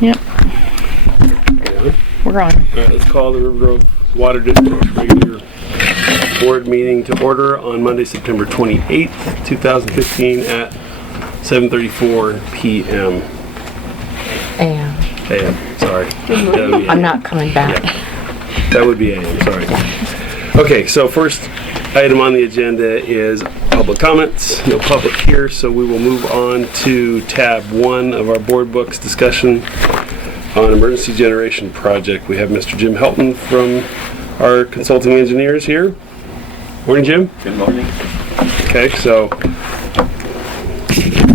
Yep. Yeah. We're on. All right, let's call the Rivergrove Water District regular board meeting to order on Monday, September 28th, 2015 at 7:34 p.m. AM, sorry. I'm not coming back. Yeah. That would be AM, sorry. Okay, so first item on the agenda is public comments. No public here, so we will move on to tab 1 of our board books discussion on emergency generation project. We have Mr. Jim Helton from our consulting engineers here. Morning, Jim. Good morning. Okay, so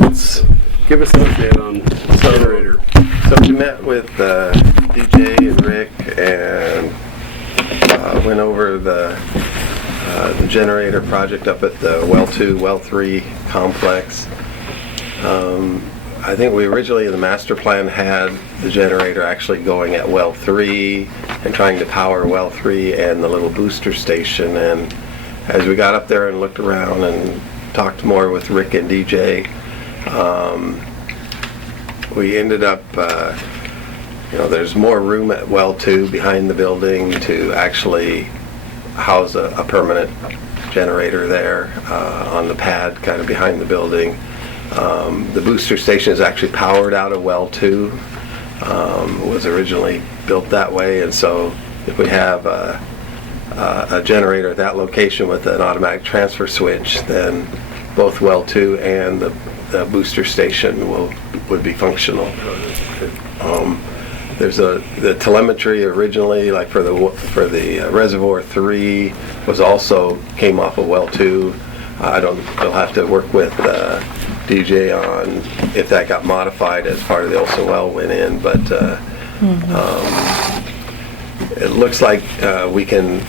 let's give us an update on the generator. So we met with DJ and Rick and went over the generator project up at the Well 2, Well 3 complex. I think we originally in the master plan had the generator actually going at Well 3 and trying to power Well 3 and the little booster station. And as we got up there and looked around and talked more with Rick and DJ, we ended up, there's more room at Well 2 behind the building to actually house a permanent generator there on the pad kind of behind the building. The booster station is actually powered out of Well 2. It was originally built that way, and so if we have a generator at that location with an automatic transfer switch, then both Well 2 and the booster station would be functional. There's the telemetry originally, like for the reservoir 3, was also came off of Well 2. They'll have to work with DJ on if that got modified as part of the Olson well went in, but it looks like we can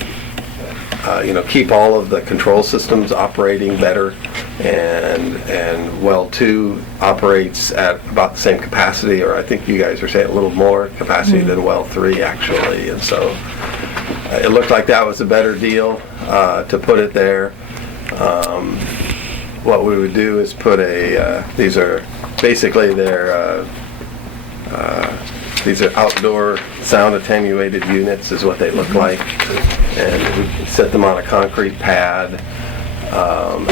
keep all of the control systems operating better, and Well 2 operates at about the same capacity, or I think you guys are saying a little more capacity than Well 3 actually, and so it looked like that was a better deal to put it there. What we would do is put these are basically these are outdoor sound attenuated units is what they look like, and we set them on a concrete pad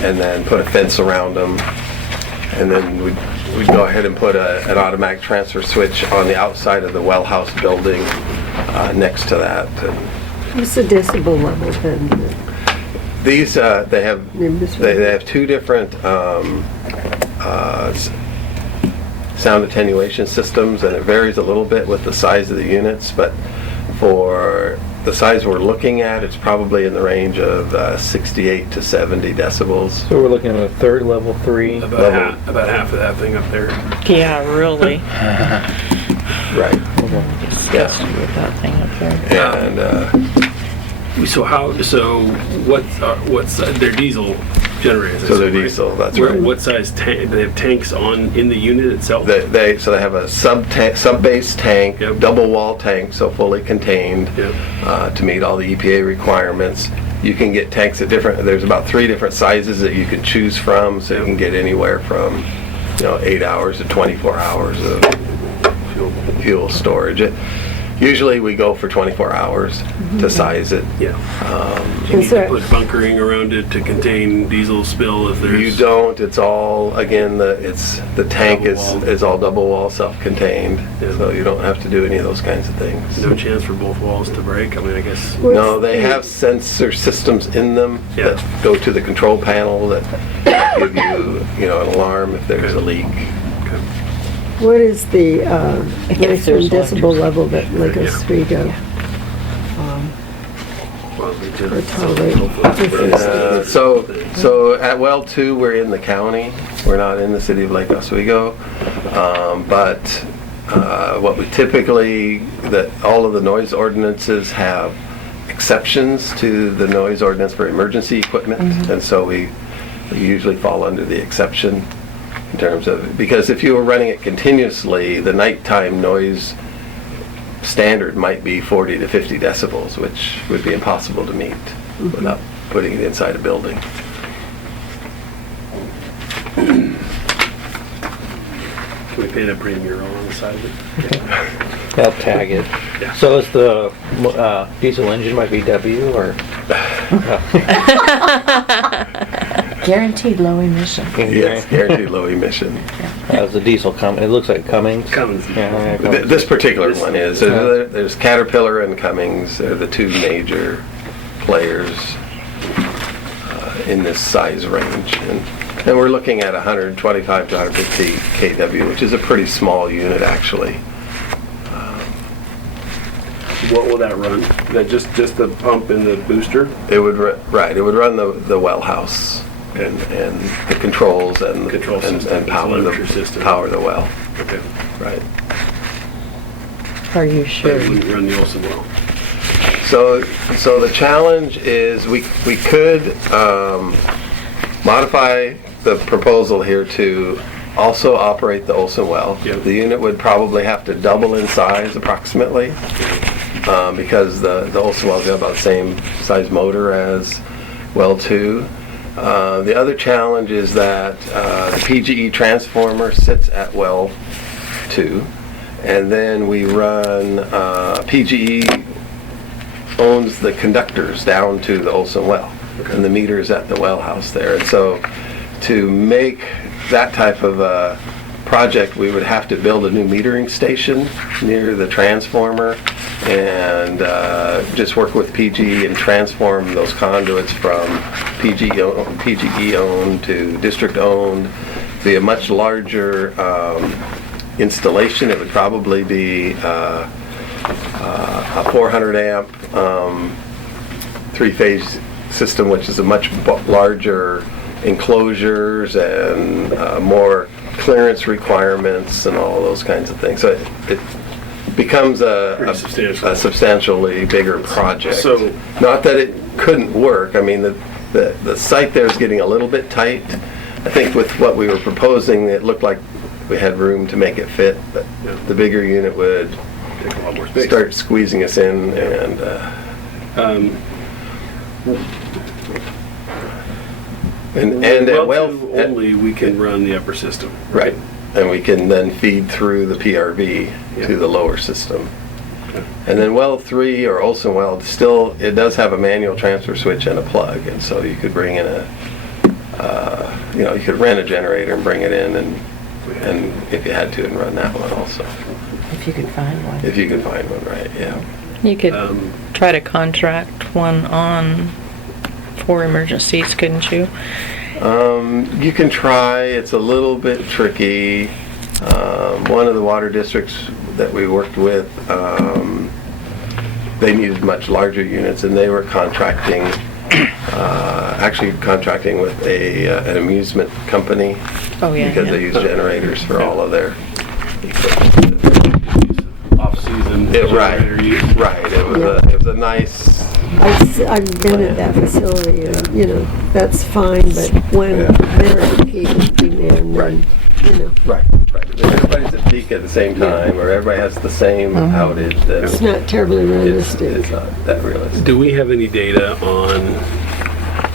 and then put a fence around them, and then we'd go ahead and put an automatic transfer switch on the outside of the well house building next to that. What's the decibel level then? These they have two different sound attenuation systems, and it varies a little bit with the size of the units, but for the size we're looking at, it's probably in the range of 68 to 70 decibels. So we're looking at a third level 3. About half of that thing up there. Yeah, really. Right. Disgusted with that thing up there. And what's their diesel generators? so they're diesel, that's right. What size tank? Do they have tanks in the unit itself? They have a sub-base tank, Yep. double wall tank, so fully contained, Yep. to meet all the EPA requirements. You can get tanks at there's about 3 different sizes that you can choose from, so you can get anywhere from 8 hours to 24 hours of fuel storage. Usually we go for 24 hours to size it. Yeah. You need to put bunkering around it to contain diesel spill if there's... You don't. It's all, again, the tank is all double wall self-contained, Yeah. so you don't have to do any of those kinds of things. No chance for both walls to break? I mean, I guess... No, they have sensor systems in them Yeah. that go to the control panel that give you, an alarm if there's a leak. What is the maximum there's decibel level that Lagos Yeah. 3 go? Or tolerate? So at Well 2, we're in the county. We're not in the city of Lake Oswego. But what we typically, all of the noise ordinances have exceptions to the noise ordinance for emergency equipment, and so we usually fall under the exception in terms of, because if you were running it continuously, the nighttime noise standard might be 40 to 50 decibels, which would be impossible to meet without putting it inside a building. Can we paint a pretty mural on the side of it? I'll tag it. Yeah. So is the diesel engine my VW or? Guaranteed low emission. Yes, guaranteed low emission. How's the diesel It looks like Cummins. Cummins. Yeah, This particular one is. There's Caterpillar and Cummins. They're the two major players in this size range. And we're looking at 125 to 150 kW, which is a pretty small unit, actually. What will that run? That just the pump and the booster? It would right. It would run the well house and the controls and Control system, and power telemetry system. power the well. Okay. Right. Are you But sure? it wouldn't run the Olsen well. So the challenge is we could modify the proposal here to also operate the Olsen well. Yep. The unit would probably have to double in size approximately because the Olsen well's got about the same size motor as well 2. The other challenge is that the PGE transformer sits at well 2, and then we run PGE owns the conductors down to the Olsen well, and the meter is at the well house there. And so to make that type of a project, we would have to build a new metering station near the transformer and just work with PGE and transform those conduits from PGE owned to district owned. Be a much larger installation. It would probably be a 400 amp 3-phase system, which is a much larger enclosures and more clearance requirements and all those kinds of things. So it becomes a substantially bigger project. So, not that it couldn't work. I mean, the site there is getting a little bit tight. I think with what we were proposing, it looked like we had room to make it fit, but the bigger unit would take a lot more space. start squeezing us in and at well 2 only we can run the upper system. right, and we can then feed through the PRV to the lower system. Okay. And then well 3 or Olsen well, still it does have a manual transfer switch and a plug, and so you could bring in you could rent a generator and bring it in, and if you had to, and run that one also. If you could find one. If you could find one, right? Yeah. You could try to contract one on for emergencies, couldn't you? You can try. It's a little bit tricky. One of the water districts that we worked with, they needed much larger units, and they were contracting with an amusement company. Oh, yeah. Because yeah. they use generators for all of their equipment. Off-season Right. generator use. Right. It was a nice. I've been at that facility, and, that's fine, but when they're at peak demand, Right. then, Right. If everybody's at peak at the same time, or everybody has the same outage, then it's not terribly realistic. it's not that realistic. Do we have any data on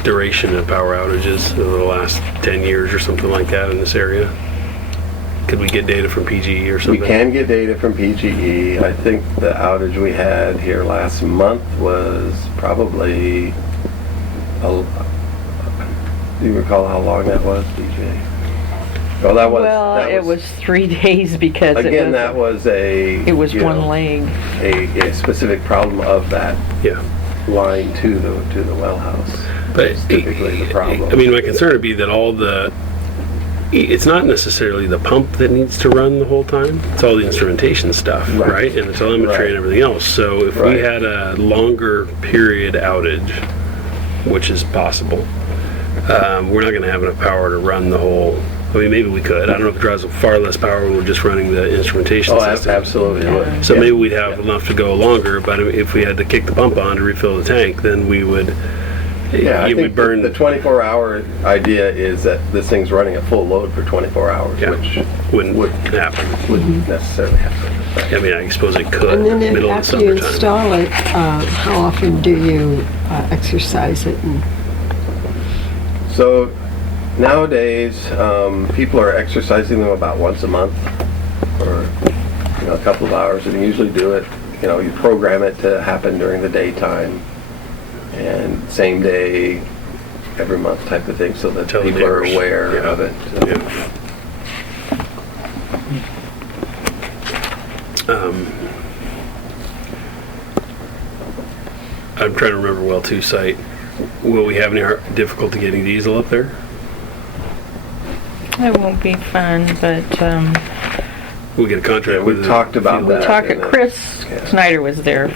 duration of power outages over the last 10 years or something like that in this area? Could we get data from PGE or We something? can get data from PGE. I think the outage we had here last month was probably, do you recall how long that was, PGE? Well, that was 3 days because again, that was it was one leg. a specific problem of that Yeah. line to the well house. But It's typically the problem. I mean, my concern would be that it's not necessarily the pump that needs to run the whole time. It's all the instrumentation stuff, right? And the telemetry Right. and everything else. So if we Right. had a longer period outage, which is possible, we're not going to have enough power to run the whole. I mean, maybe we could. I don't know if it drives far less power when we're just running the instrumentation Oh, system. absolutely. it would. So Yeah. maybe we'd have enough to go longer, but if we had to kick the pump on to refill the tank, then we would. Yeah, I you would think burn. the 24-hour idea is that this thing's running at full load for 24 hours, Yeah. which wouldn't happen. wouldn't necessarily happen. I mean, I suppose it could. And then middle of the after you summertime. install it, how often do you exercise it? And So Nowadays, people are exercising them about once a month, or a couple of hours, and you usually do it. You program it to happen during the daytime, and same day, every month type of thing, so that Tell the people are neighbors. aware Yeah. of it. Yeah. I'm trying to remember well 2 site. Will we have any difficulty getting diesel up there? It won't be fun, but, We'll get a contract Yeah, with we the talked about field. we that. talked, and, Chris yeah. Snyder was there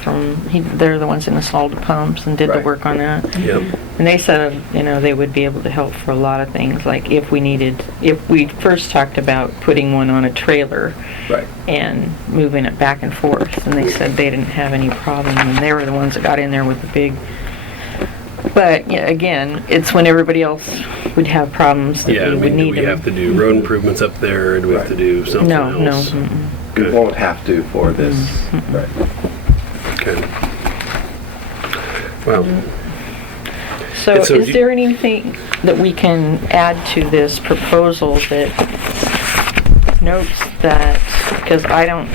they're the ones that installed the pumps and did the Right. work on that. Yep. And they said, they would be able to help for a lot of things, like if we first talked about putting one on a trailer Right. and moving it back and forth, and they said they didn't have any problem, and they were the ones that got in there with the big, but, yeah, again, it's when everybody else would have problems that Yeah, we would do need we have them. to do road improvements up there, or do we have to do something No, else? mm-mm. We Okay. won't have to for this. Right. Okay. Well, So And so is do- there anything that we can add to this proposal that notes that, because I don't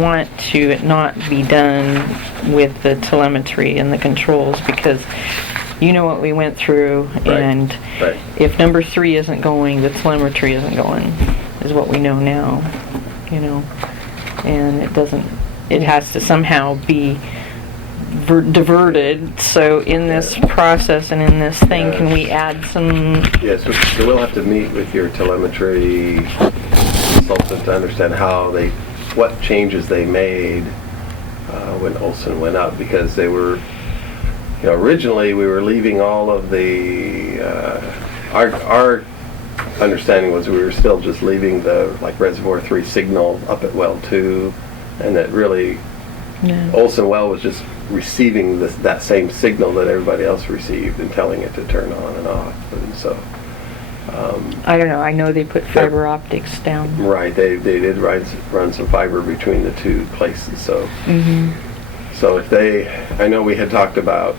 want to it not be done with the telemetry and the controls, because you know what we went through, Right. and Right. if number 3 isn't going, the telemetry isn't going, is what we know now, and it has to somehow be diverted. So in this process and in this thing, can we add some? Yes, so we'll have to meet with your telemetry consultant to understand what changes they made when Olson went up, because they were, originally we were leaving all of the, our understanding was we were still just leaving the Reservoir 3 signal up at well 2, and that really No. Olson Well was just receiving that same signal that everybody else received and telling it to turn on and off. And so, I don't know. I know they put fiber optics down. right, they did run some fiber between the 2 places. So, so I know we had talked about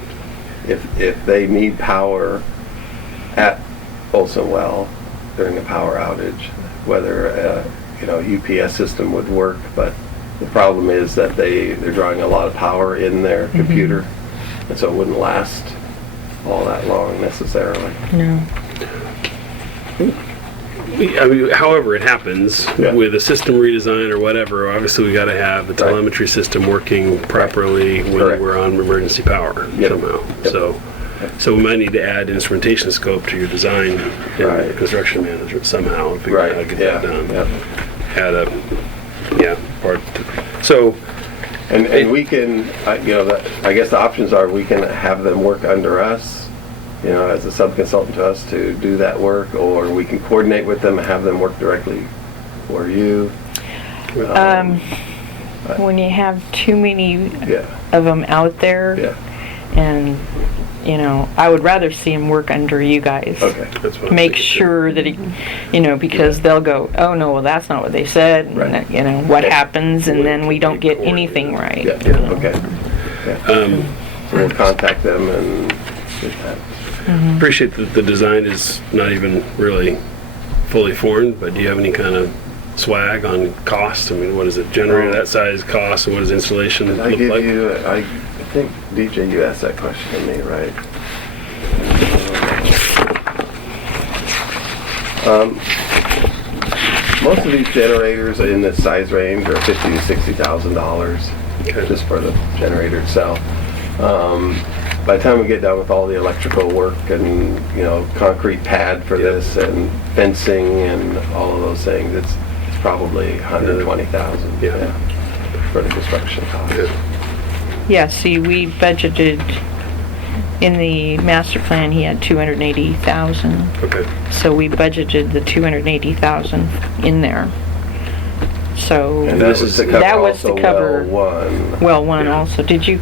if they need power at Olson Well during a power outage, whether a UPS system would work, but the problem is that they're drawing a lot of power in their computer, and so it wouldn't last all that long necessarily. No. However it happens, Yeah. with a system redesign or whatever, obviously we gotta have the Right. telemetry system working properly when Correct. we're on emergency power Yep. somehow. Yep. So we might need to add instrumentation scope to your design and Right. construction management somehow, and figure out how to get that done. Yeah. Add a, part. So, And we can, I guess the options are we can have them work under us, as a sub-consultant to us to do that work, or we can coordinate with them and have them work directly for you. When you have too many Yeah, of them out there, yeah, and I would rather see them work under you guys. okay. that's what I'm Make thinking, too. sure that because they'll go, oh no, well that's not what they said, and Right. that, what Yeah. happens, and then we don't get anything right. Yeah, okay. Yeah. So we'll contact them and get that. Appreciate that the design is not even really fully formed, but do you have any kind of swag on cost? I mean, what does a generator that size cost, and what does installation Did I look give like? you, I think, DJ, you asked that question to me, right? Most of these generators in this size range are $50,000 to $60,000, Okay. just for the generator itself. By the time we get done with all the electrical work and, concrete pad for this and fencing and all of those things, it's probably 120,000. Yeah. For the construction cost. Yeah. Yeah, see, we budgeted, in the master plan, he had 280,000. Okay. So we budgeted the 280,000 in there. So, And that was to cover That was to also cover- well 1. one Yeah. also. Did you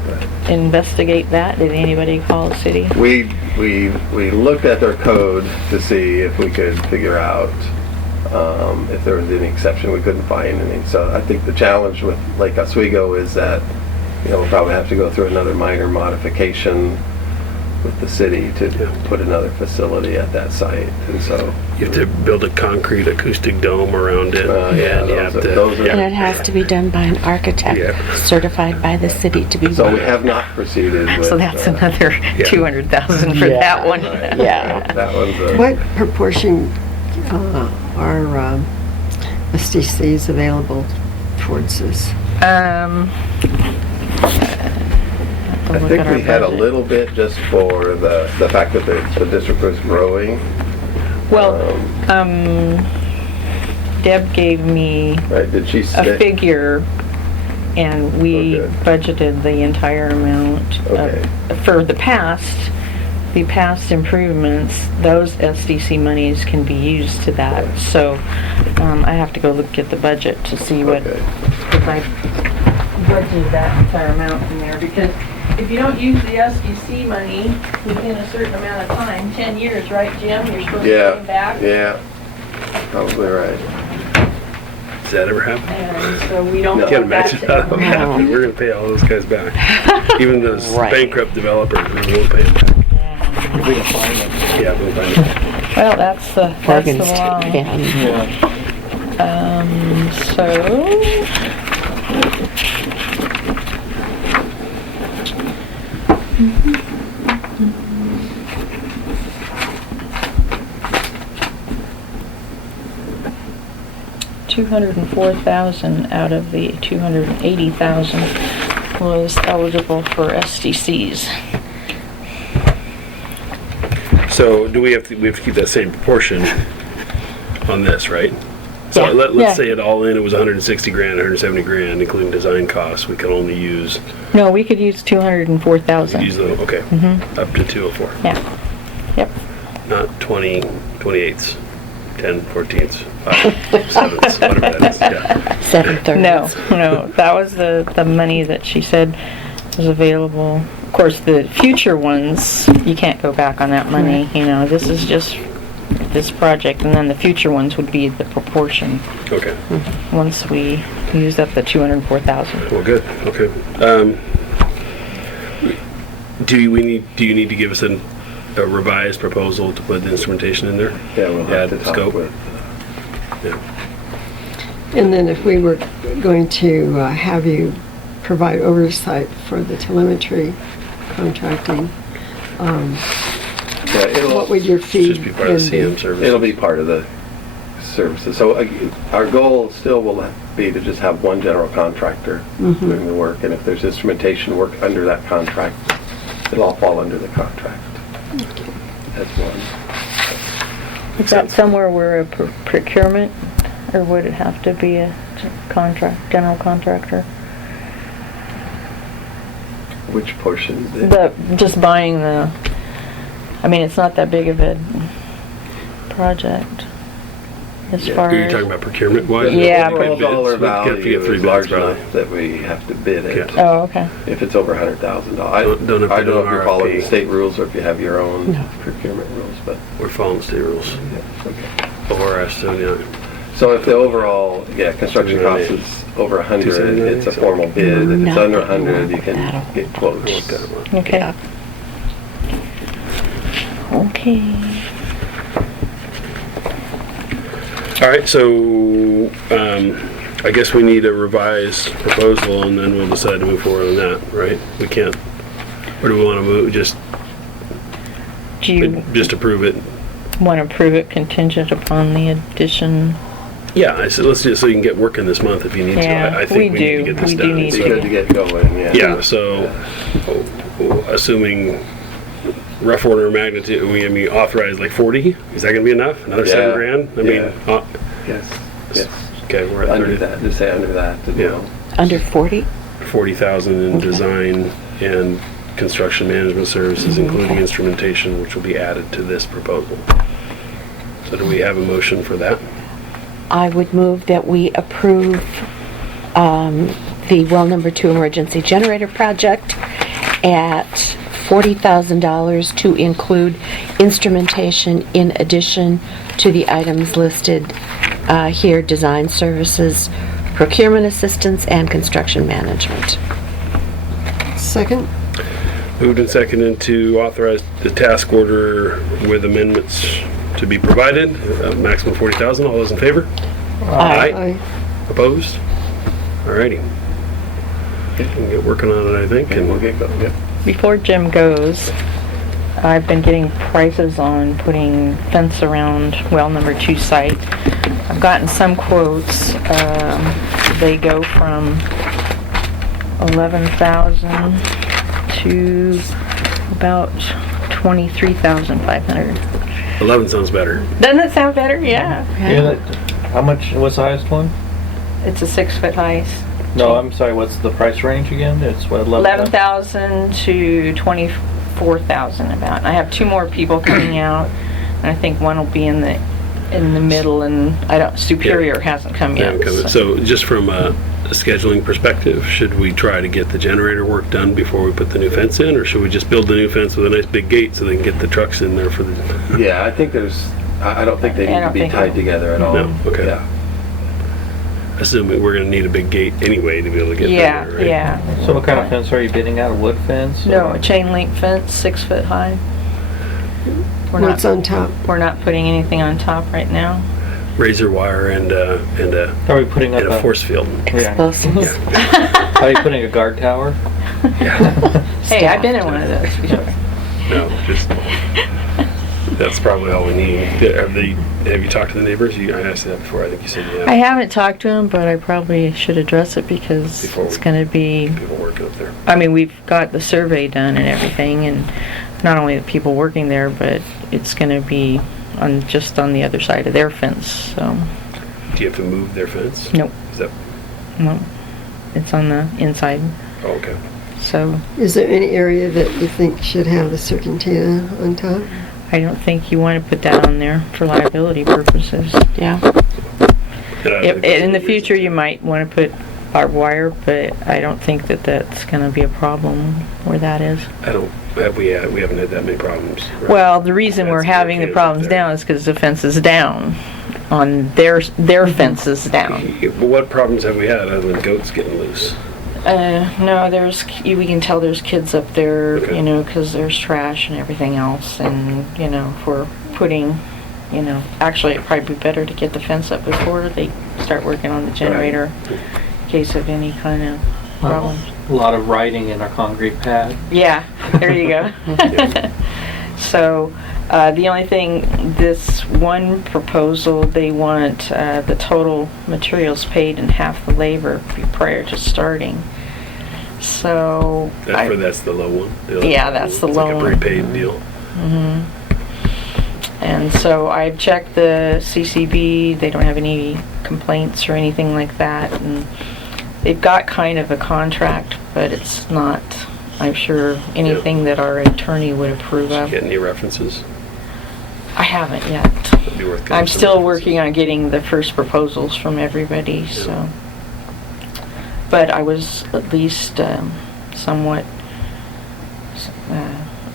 investigate that? Did anybody call the city? We looked at their code to see if we could figure out if there was any exception. We couldn't find any. So I think the challenge with Lake Oswego is that we'll probably have to go through another minor modification with the city to put another facility at that site, and so. You have to build a concrete acoustic dome around it, and you have to. And it has to be done by an architect certified by the city to be. So we have not proceeded with. So that's another 200,000 for that one. Right. Yeah. That one's What proportion are SDCs available towards this? I think we had a little bit just for the fact that the district was growing. Well, Deb gave me Right, did she a say? figure, and we Oh, good. budgeted the entire amount Okay. for the past improvements. Those SDC monies can be used to that. So I have to go look at the budget to see what, Okay. if I budgeted that entire amount in there, because if you don't use the SDC money within a certain amount of time, 10 years, right, Jim? You're supposed to pay it back. Yeah, probably right. Does that ever happen? And so we don't No. Can't want that imagine to how ever that would happen. We're gonna pay all those guys back. Even those Right. bankrupt developers, we won't pay them back. We can find them. Yeah, we'll find it. Well, that's the Bargains law. too, yeah. So, $204,000 out of the 280,000 was eligible for SDCs. So do we have to keep that same proportion on this, right? So Yeah. let's Yeah. say it all in, it was 160 grand, 170 grand, including design costs. We could only use, No, we could use 204,000. okay, up to 204. Yeah. Yep. Not 20, 28ths, 10, 14ths, 5, 7ths, whatever that is, yeah. 7/3. No, that was the money that she said was available. Of course, the future ones, you can't go back on that money, you know, this is just this project, and then the future ones would be the proportion, Okay, once we used up the 204,000. well, good, okay. Do you need to give us a revised proposal to put the instrumentation in there? Yeah, we'll have to Add talk scope? with. Yeah. And then if we were going to have you provide oversight for the telemetry contracting, Yeah, what would your fee Just be part of the CM be? service. It'll be part of the services. So our goal still will be to just have one general contractor doing the work, and if there's instrumentation work under that contract, it'll all fall under the contract as one. Is that somewhere where a procurement, or would it have to be a general contractor? Which portion? Just buying I mean, it's not that big of a project, as far Are you as. talking about procurement wise? Yeah, The overall dollar value three is bids, large probably. enough that we have to bid it. Okay. Oh, okay. If it's over $100,000. I Don't don't have to do know an if you're following RFP. the state rules or if you have your own procurement rules, but We're following state rules. yeah, okay. ORS 79. So if the overall, construction cost is over 100, 279, it's a formal bid. If it's Not under that 100, you low. can get I want quotes. that one. Okay. Yeah. Okay. All right, so I guess we need a revised proposal, and then we'll decide to move forward on that, right? We can't, or do we want to move, just Do you approve it? want to approve it contingent upon the addition? Yeah, I said, let's do it so you can get working this month if you need Yeah, to. I think we need to we get this do done. need It's so- good to get going, yeah. Yeah, so assuming rough order of magnitude, we authorize like 40, is that gonna be enough? Another Yeah, 7 grand? I mean, Yes, yes. okay, we're at Under 30, that, just say under that as Yeah. well. Under 40? 40,000 in design and construction management services, including Okay. instrumentation, which will be added to this proposal. So do we have a motion for that? I would move that we approve the well number 2 emergency generator project at $40,000 to include instrumentation in addition to the items listed here: design services, procurement assistance, and construction management. Second? Moved and seconded to authorize the task order with amendments to be provided, maximum 40,000. All those in favor? Aye. Opposed? Alrighty. We can get working on it, I think, and we'll get going. Yep. Before Jim goes, I've been getting prices on putting fence around well number 2 site. I've gotten some quotes. They go from 11,000 to about 23,500. 11 sounds better. Doesn't it sound better? Yeah. How much, what's the highest one? It's a 6-foot height. No, I'm sorry, what's the price range again? It's what, 11,000 to 24,000 about. And I have 2 more people coming out, and I think one will be in the middle, and Superior hasn't come yet. So just from a scheduling perspective, should we try to get the generator work done before we put the new fence in, or should we just build the new fence with a nice big gate so they can get the trucks in there for the... Yeah, I think I don't think they need to be tied together at all. No? Okay. Yeah. Assuming we're going to need a big gate anyway to be able to get there, right? Yeah. So what kind of fence are you bidding out? A wood fence? No, or- a chain link fence, 6 foot high. What's on top? We're not putting anything on top right now. Razor wire and a Are we putting up and a force field. Yeah. Explosives. Are you putting a guard tower? Hey, I've been in one of those before. No, just that's probably all we need. Have you talked to the neighbors? I asked that before. I think you said yeah. I haven't talked to him, but I probably should address it because Before it's we- going to be, People working up there. I mean, we've got the survey done and everything, and not only the people working there, but it's going to be just on the other side of their fence, so, Do you have to move their fence? nope, Is that? no. It's on the inside, Oh, okay. so Is there any area that you think should have the serpentina on top? I don't think you want to put that on there for liability purposes. Yeah. In the future, you might want to put barbed wire, but I don't think that that's going to be a problem where that is. We haven't had that many problems. Right? Well, the reason we're That's having the okay problems up there. now is because the fence is down. On their fence is down. But what problems have we had other than goats getting loose? No, we can tell there's kids up there, Okay. because there's trash and everything else, and, if we're putting, actually it'd probably be better to get the fence up before they start working on the generator in case of any kind of problems. A lot of writing in our concrete pad. Yeah, there you go. So, the only thing, this one proposal, they want the total materials paid and half the labor prior to starting. So, That's the low one? Yeah, that's the low It's one. like a prepaid deal. and so I checked the CCB, they don't have any complaints or anything like that, and they've got kind of a contract, but it's not, I'm sure, anything that our attorney would approve of. Get any references? I haven't yet. That'd be worth getting I'm some still references. working on getting the first proposals from everybody, so. But I was at least somewhat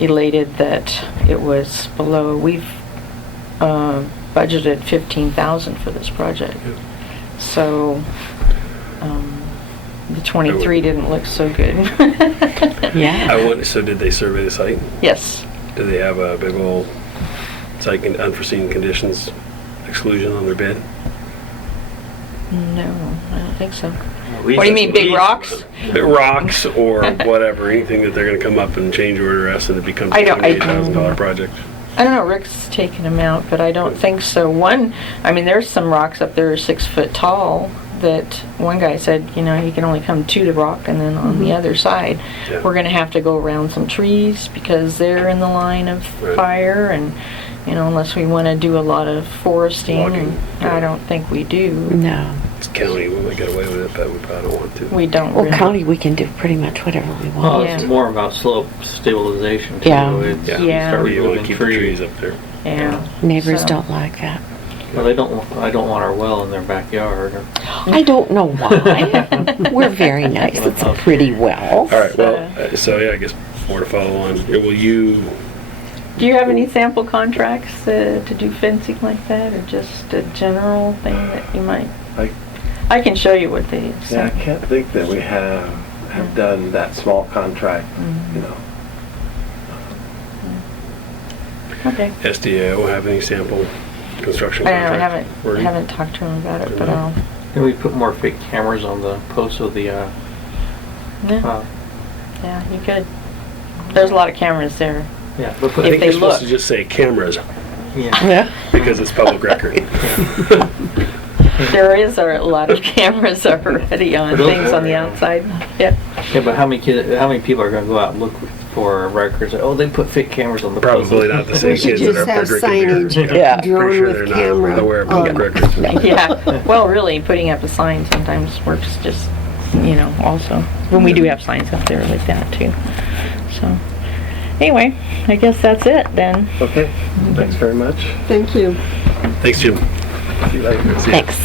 elated that it was below. We've budgeted 15,000 for this project. Yeah. So, the 23 didn't look so good. Yeah. So did they survey the site? Yes. Do they have a big old site unforeseen conditions exclusion on their bid? No, I don't think so. What do you mean, big rocks? Big rocks or whatever, anything that they're gonna come up and change order us and it becomes a I don't- $28,000 project. I don't know, Rick's taken them out, but I don't think so. There's some rocks up there 6 foot tall that one guy said, you can only come to the rock, and then on the other side, Yeah. we're gonna have to go around some trees because they're in the line of Right. fire, and, unless we wanna do a lot of foresting, Logging, and yeah. I don't think we do. No. It's county, we might get away with it, but we probably don't want to. We don't Well, really. county, we can do pretty much whatever we Well, want. it's Yeah. more about slope stabilization too. Yeah. It's, Yeah. you Yeah. start We want to removing keep the trees up there. Yeah. Neighbors So- don't like that. Well, I don't want our well in their backyard. I don't know why. We're very nice. It's a pretty well. All right, well, I guess more to follow on. Will you, Do you have any sample contracts to do fencing like that, or just a general thing that you might? I can show you what they Yeah, I sent. can't think that we have done that small contract, Okay. SDO have any sample construction I don't know, I contract? haven't talked to him about it, but I'll, Can we put more fake cameras on the posts of the, yeah, yeah, yeah, you could. There's a lot of cameras there. but I put, If think they you're supposed to look. just say cameras yeah. Yeah. because it's public record. There is a lot of cameras already on things on the outside. Yeah. Yeah, but how many people are gonna go out and look for records? Oh, they put fake cameras on the posts. Probably not the same We should kids that just are have drinking beer. signage, Yeah. Pretty drone sure with they're not camera. aware of public records. Yeah, well, really, putting up a sign sometimes works just, also, when we do have signs up there like that too. So, anyway, I guess that's it then. Okay, thanks very much. Thank you. Thanks, Jim. See you later. See ya. Thanks.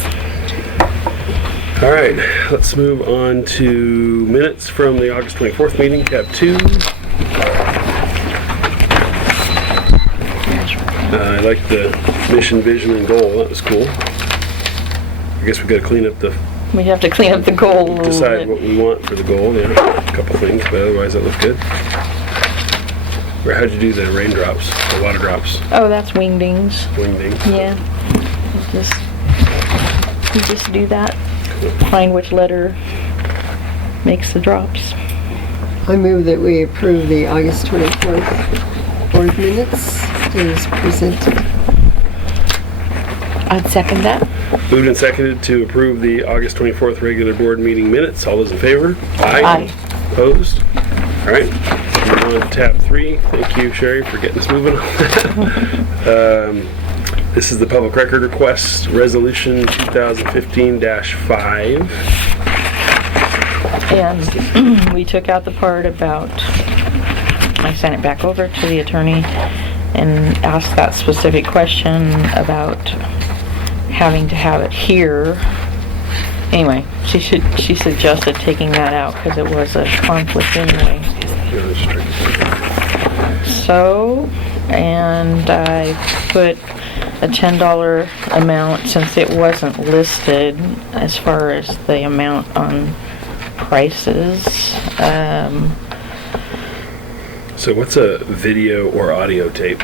All right, let's move on to minutes from the August 24th meeting, tab 2. I like the mission, vision, and goal. That was cool. I guess we got to clean up We have to clean up the goal a little decide what bit. we want for the goal. Yeah, a couple things, but otherwise that looked good. Or how'd you do the raindrops, the water drops, Oh, that's wingdings. wingding? Yeah. You just do that. Find which letter makes the drops. I move that we approve the August 24th board minutes as presented. I'd second that. Moved and seconded to approve the August 24th regular board meeting minutes. All those in favor? Aye. Opposed? All right. Move on to tab 3. Thank you, Sherry, for getting us moving on that. This is the public record request, resolution 2015-5. And we took out the part about, I sent it back over to the attorney and asked that specific question about having to have it here. Anyway, she suggested taking that out because it was a conflict anyway. So, and I put a $10 amount since it wasn't listed as far as the amount on prices. So what's a video or audio tape?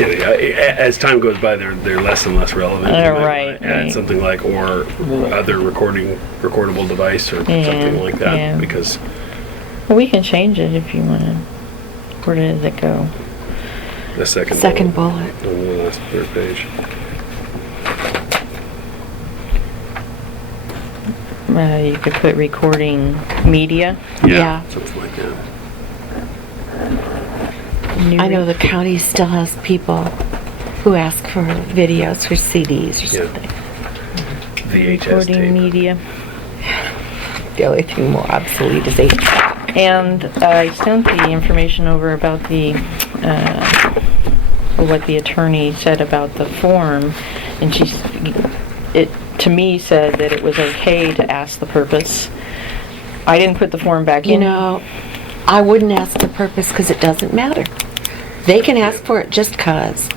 As time goes by, they're less and less relevant. You might wanna Right, add right. something like or other recordable device or something like that, yeah. because Well, we can change it if you want to. Where did it go? the second bullet. on the last third page. You could put recording media. Yeah. Something like that. New I know the county still has people who ask for videos or CDs or Yeah. something. VHS recording tape. media. The only thing more obsolete is And I sent the information over about the, what the attorney said about the form, and it to me said that it was okay to ask the purpose. I didn't put the form back You in. know, I wouldn't ask the purpose because it doesn't matter. They can ask for it just 'cause,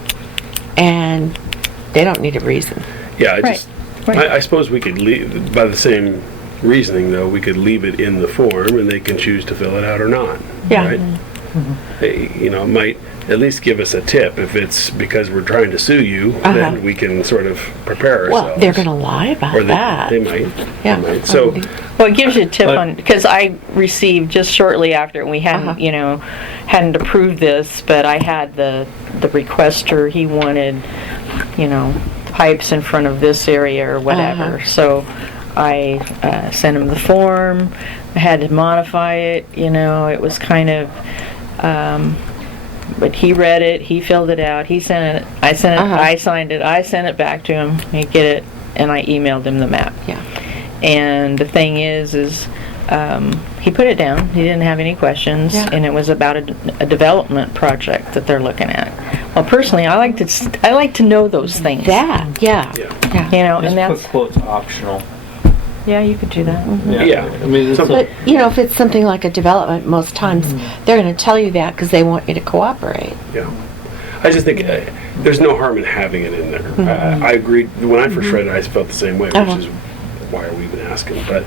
and they don't need a reason. Yeah, I Right, just, right. I suppose we could leave, by the same reasoning though, we could leave it in the form and they can choose to fill it out or not. Yeah. Right? Hey, it might at least give us a tip if it's because we're trying to sue you, then we can sort of prepare ourselves. Well, they're gonna lie about Or that. they might. Yeah. They might. So, Well, it gives you a tip But- on, because I received just shortly after, and we hadn't, hadn't approved this, but I had the requester, he wanted, pipes in front of this area or whatever. So I sent him the form, I had to modify it, it was kind of, but he read it, he filled it out, he sent it, I sent it, I signed it, I sent it back to him, he get it, and I emailed him the map. Yeah. And the thing is he put it down. He didn't have any questions, Yeah. and it was about a development project that they're looking at. Well, personally, I like to know those things. That, yeah. yeah. And Just that's put quotes optional. yeah, you could do that. Yeah. I mean, it's But, if it's something like a development, most times they're gonna tell you that because they want you to cooperate. Yeah. I just think there's no harm in having it in there. I agreed. When I first read it, I felt the same way, which is why are we even asking? But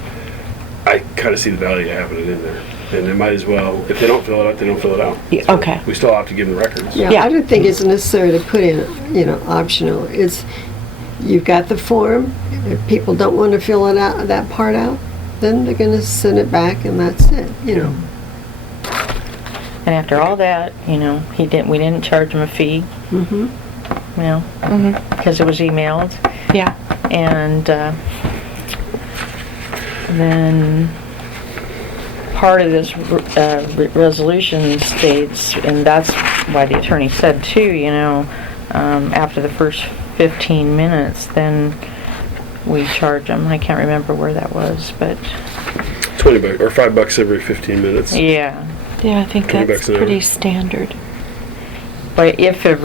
I kind of see the value of having it in there. And they might as well, if they don't fill it out, they don't fill it out. Yeah, okay. We still have to give them the records. Yeah, Yeah. I don't think it's necessary to put in, optional. It's, you've got the form. If people don't want to fill it out, that part out, then they're going to send it back and that's it, And after all that, we didn't charge him a fee, Mm-hmm. because it was emailed. Yeah. And then part of this resolution states, and that's why the attorney said too, after the first 15 minutes, then we charge them. I can't remember where that was, but $20 or $5 every 15 minutes. yeah. Yeah, I think $20 that's an hour. pretty standard. But if a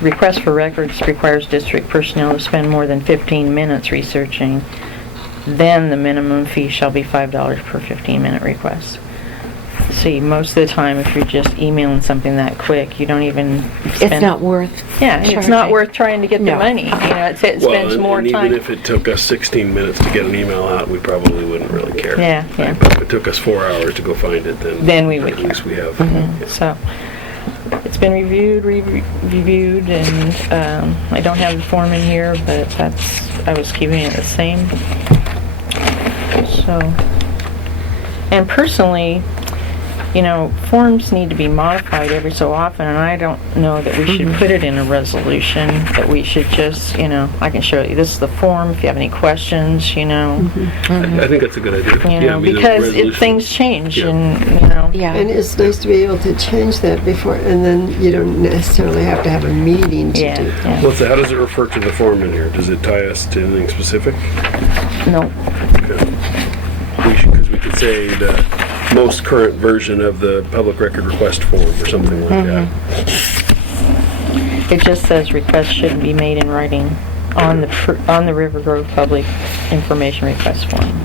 request for records requires district personnel to spend more than 15 minutes researching, then the minimum fee shall be $5 per 15-minute request. See, most of the time, if you're just emailing something that quick, you don't even spend... It's not worth Yeah, it's not charging. worth trying to get the No. money. It spends more and time. even if it took us 16 minutes to get an email out, we probably wouldn't really care. Yeah, yeah. But if it took us 4 hours to go find it, Then we would at least we have. So, it's been reviewed, and I don't have the form in here, but I was keeping it the same. So, and personally, forms need to be modified every so often, and I don't know that we should put it in a resolution, that we should just, I can show you, this is the form, if you have any questions, I think that's a good idea. Yeah, I mean, the because resolution- things change, Yeah. and, Yeah. And it's nice to be able to change that before, and then you don't necessarily have to have a meeting to yeah, do that. yeah. How does it refer to the form in here? Does it tie us to anything specific? No, Okay. Because we could say the most current version of the public record request form or something like that. it just says requests should be made in writing on the Rivergrove Public Information Request form.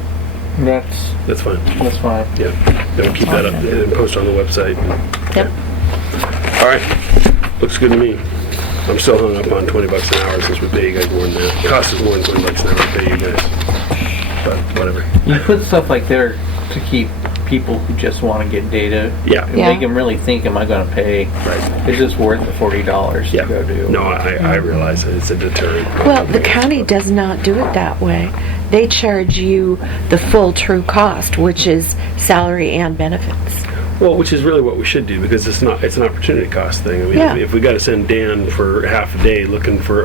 That's Fine. fine. Yeah. Then we'll keep that up and post on the website. Yep. All right. Looks good to me. I'm still hung up on $20 an hour since we pay you guys more than that. It costs us more than $20 an hour to pay you guys. But whatever. You put stuff like there to keep people who just want to get data. Yeah. And Yeah. make them really think, am I going to pay? Right. Is this worth the $40 Yeah. to go do? No, I realize that it's a deterrent. Well, the county does not do it that way. They charge you the full true cost, which is salary and benefits. Well, which is really what we should do, because it's an opportunity cost thing. I mean, Yeah. if we got to send Dan for half a day looking for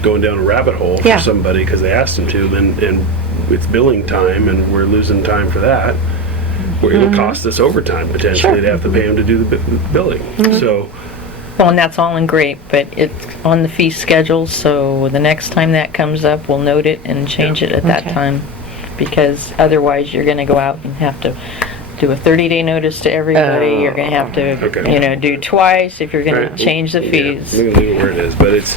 going down a rabbit hole Yeah. for somebody because they asked him to, then and it's billing time and we're losing time for that. Where it'll cost us overtime potentially to have to pay him to do the billing. So, Well, and that's all in great, but it's on the fee schedule, so the next time that comes up, we'll note it and change it at that Okay. time. Because otherwise, you're gonna go out and have to do a 30-day notice to everybody. You're gonna have to, Okay. do twice if you're gonna right, change the yeah, fees. we're gonna leave it where it is, but it's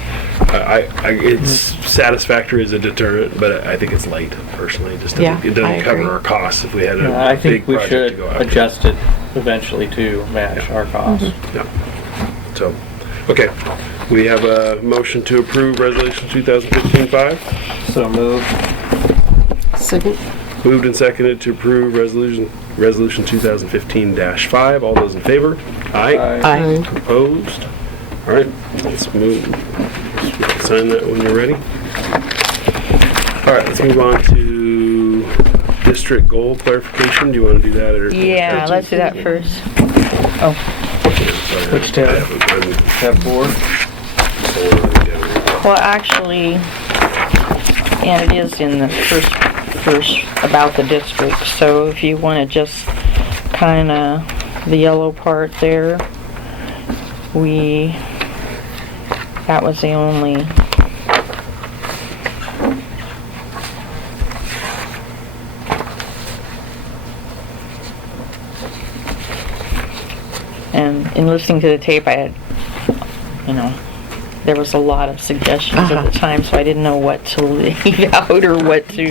it's satisfactory as a deterrent, but I think it's light personally. It just Yeah, doesn't, it doesn't I cover agree. our costs if we had a Yeah, I big think we project should to go after. adjust it eventually to match our costs. Yeah. So, okay, we have a motion to approve Resolution 2015-5. So moved. Second, Moved and seconded to approve Resolution 2015-5. All those in favor? Aye. Aye. Opposed? All right, let's move. Sign that when you're ready. All right, let's move on to district goal clarification. Do you want to do that? Or Yeah, let's do that first. Oh, Sorry. Which tab? I haven't- Tab 4. well, actually, and it is in the first about the district, so if you wanna just kinda, the yellow part there, that was the only and in listening to the tape, I had, there was a lot of suggestions at the time, so I didn't know what to leave out or what to,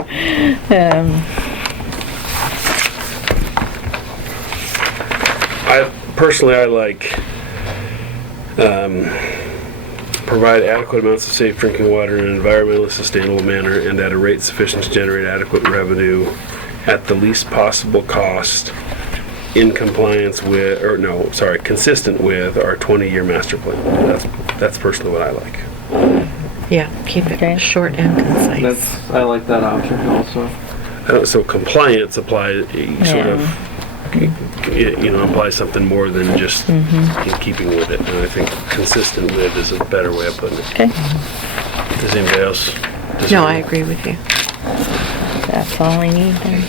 I like provide adequate amounts of safe drinking water in an environmentally sustainable manner and at a rate sufficient to generate adequate revenue at the least possible cost in compliance with, or no, sorry, consistent with our 20-year master plan. That's personally what I like. Yeah, keep Okay. it short and concise. I like that option also. So compliance applies, sort of, implies something more than just in keeping with it. And I think consistent with is a better way of putting it. Okay, Does anybody else disagree? No, I agree with you. that's all I need then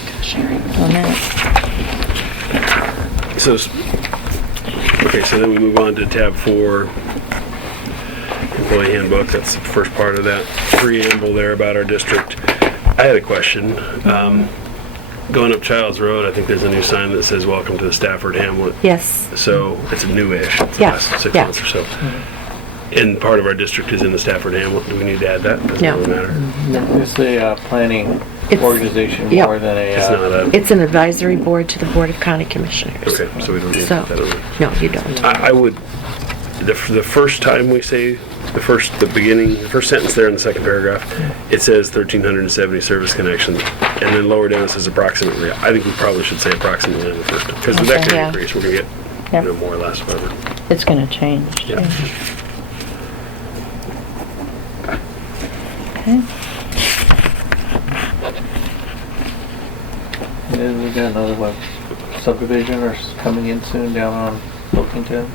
on that. So, okay, so then we move on to tab 4, employee handbook. That's the first part of that preamble there about our district. I had a question. Going up Childs Road, I think there's a new sign that says "Welcome to the Stafford Hamlet." Yes. So it's a newish. It's the Yeah, last 6 yeah. months or so. And part of our district is in the Stafford Hamlet. Do we need to add that? Does No. it really matter? It's a planning It's- organization yeah. more than a. It's not a. It's an advisory board to the Board of County Commissioners. Okay, so we don't need So, to put that on. no, you don't. I would, the first time we say, the first sentence there in the second paragraph, it says 1,370 service connections, and then lower down it says approximately. I think we probably should say approximately on the first, because with that Okay, kind yeah. of increase, we're gonna get, Yep. more or less, whatever. It's gonna change. Yeah. Okay. And we got another one, subdivision or coming in soon down on Wilkington,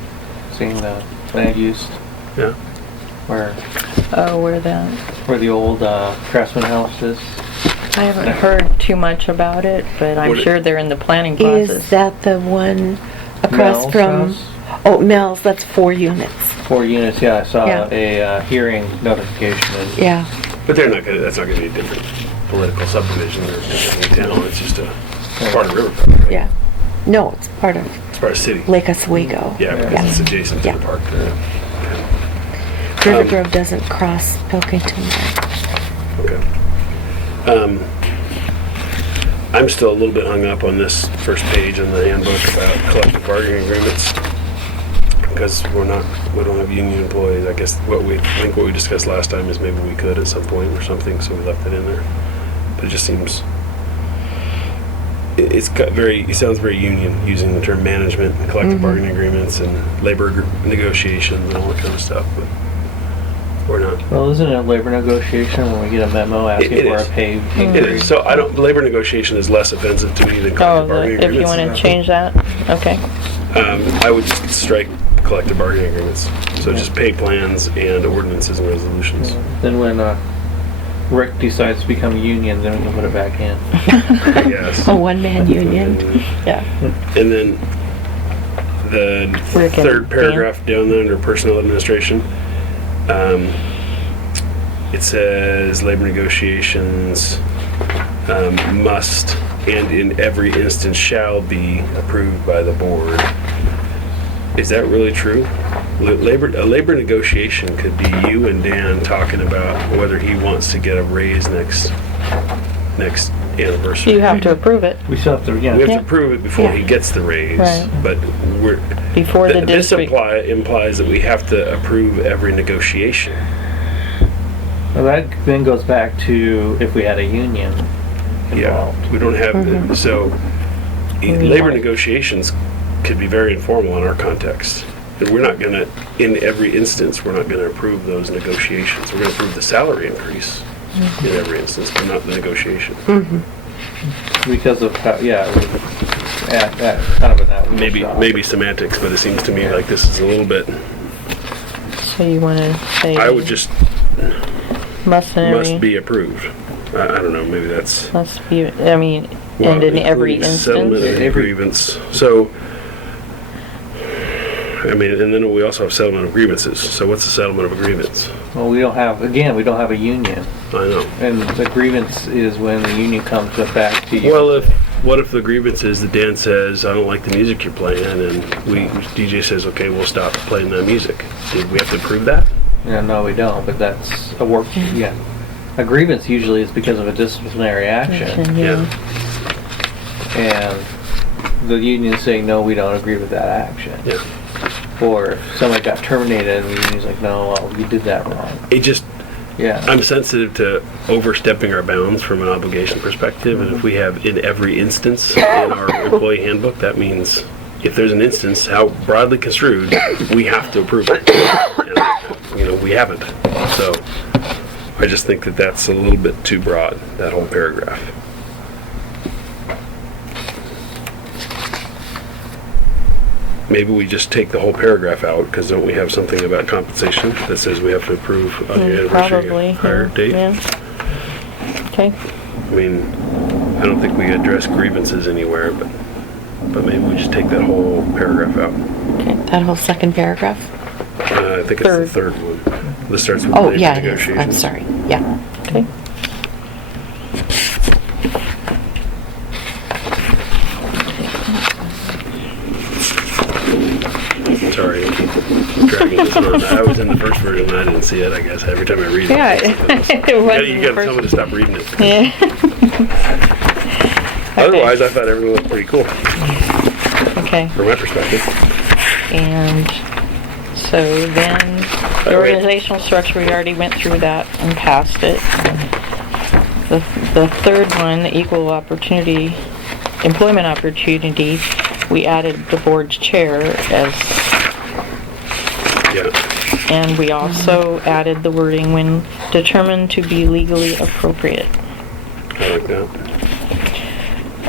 seeing the land use Yeah. where Oh, where the old Craftsman house is. I haven't heard too much about it, but I'm What- sure they're in the planning Is process. that the one across Mel's from? house? Oh, Mel's, that's 4 units. 4 units, yeah, I saw Yeah. a hearing notification and Yeah. But that's not gonna be a different political subdivision or different town, it's just a part of Rivergrove, right? Yeah. No, it's part of It's part of city. Lake Oswego. Yeah, because it's adjacent to Yeah. the park there. Rivergrove doesn't cross Pilkington. Okay. I'm still a little bit hung up on this first page in the handbook about collective bargaining agreements. Because we don't have union employees. I guess what we discussed last time is maybe we could at some point or something, so we left it in there. But it just seems, it sounds very union, using the term management and collective bargaining agreements and labor negotiations and all that kind of stuff, but we're not. well, isn't it a labor negotiation when we get a memo asking It for a is. pay It increase? is. So labor negotiation is less offensive to me than Oh, collective bargaining if you agreements. wanna change that, okay. I would just strike collective bargaining agreements. So just pay plans and ordinances and resolutions. Then when Rick decides to become a union, then we can put it back in. I guess. A one-man union. Yeah. And then the Rick and third paragraph down there under personnel administration, it says labor negotiations must and in every instance shall be approved by the board. Is that really true? A labor negotiation could be you and Dan talking about whether he wants to get a raise next anniversary. You have to approve it We still have to, We have yeah, to Yeah. prove it before he Yeah. gets the raise, Right. but before the this district. implies that we have to approve every negotiation. well, that then goes back to if we had a union involved. We don't have, so labor Right. negotiations could be very informal in our context. And we're not gonna, in every instance, we're not gonna approve those negotiations. We're gonna approve the salary increase in every instance, but not the negotiation. Because of how, yeah, that kind of an outreach job. Maybe semantics, but it seems to me like this is a little bit, So you wanna say. I would just, Must in every. must be approved. I don't know, maybe that's. Must be, I mean, and in every including settlement instance. of grievance. So, I mean, and then we also have settlement of grievances. So what's the settlement of a grievance? Well, we don't have a union. I know. And the grievance is when the union comes back to you. Well, what if the grievance is that Dan says, I don't like the music you're playing, and DJ says, okay, we'll stop playing that music. Did we have to prove that? Yeah, no, we don't, but that's a work, yeah. A grievance usually is because of a disciplinary action, Yeah. and the union is saying, no, we don't agree with that action. Yeah. Or if somebody got terminated and the union's like, no, well, you did that wrong. It just, Yeah. I'm sensitive to overstepping our bounds from an obligation perspective, and if we have in every instance in our employee handbook, that means if there's an instance, how broadly construed, we have to approve it. And, we haven't. So I just think that that's a little bit too broad, that whole paragraph. Maybe we just take the whole paragraph out, because don't we have something about compensation that says we have to approve on your anniversary Probably. hire date? Yeah. Okay. I mean, I don't think we address grievances anywhere, but maybe we just take that whole paragraph out. That whole second paragraph? I think it's the third one. This starts with Oh, labor yeah, it is. negotiations. I'm sorry. Yeah. Okay. Sorry, I keep dragging this on. I was in the first version, and I didn't see it, I guess. Every time I read it. Yeah, it was You gotta tell me to stop reading it. Yeah. Otherwise, I thought everything looked pretty cool, Okay. from my perspective. And so then the organizational structure, we already went through that and passed it. The third one, the equal opportunity, employment opportunity, we added the board's chair as, Yeah. and we also added the wording when determined to be legally appropriate. I like that.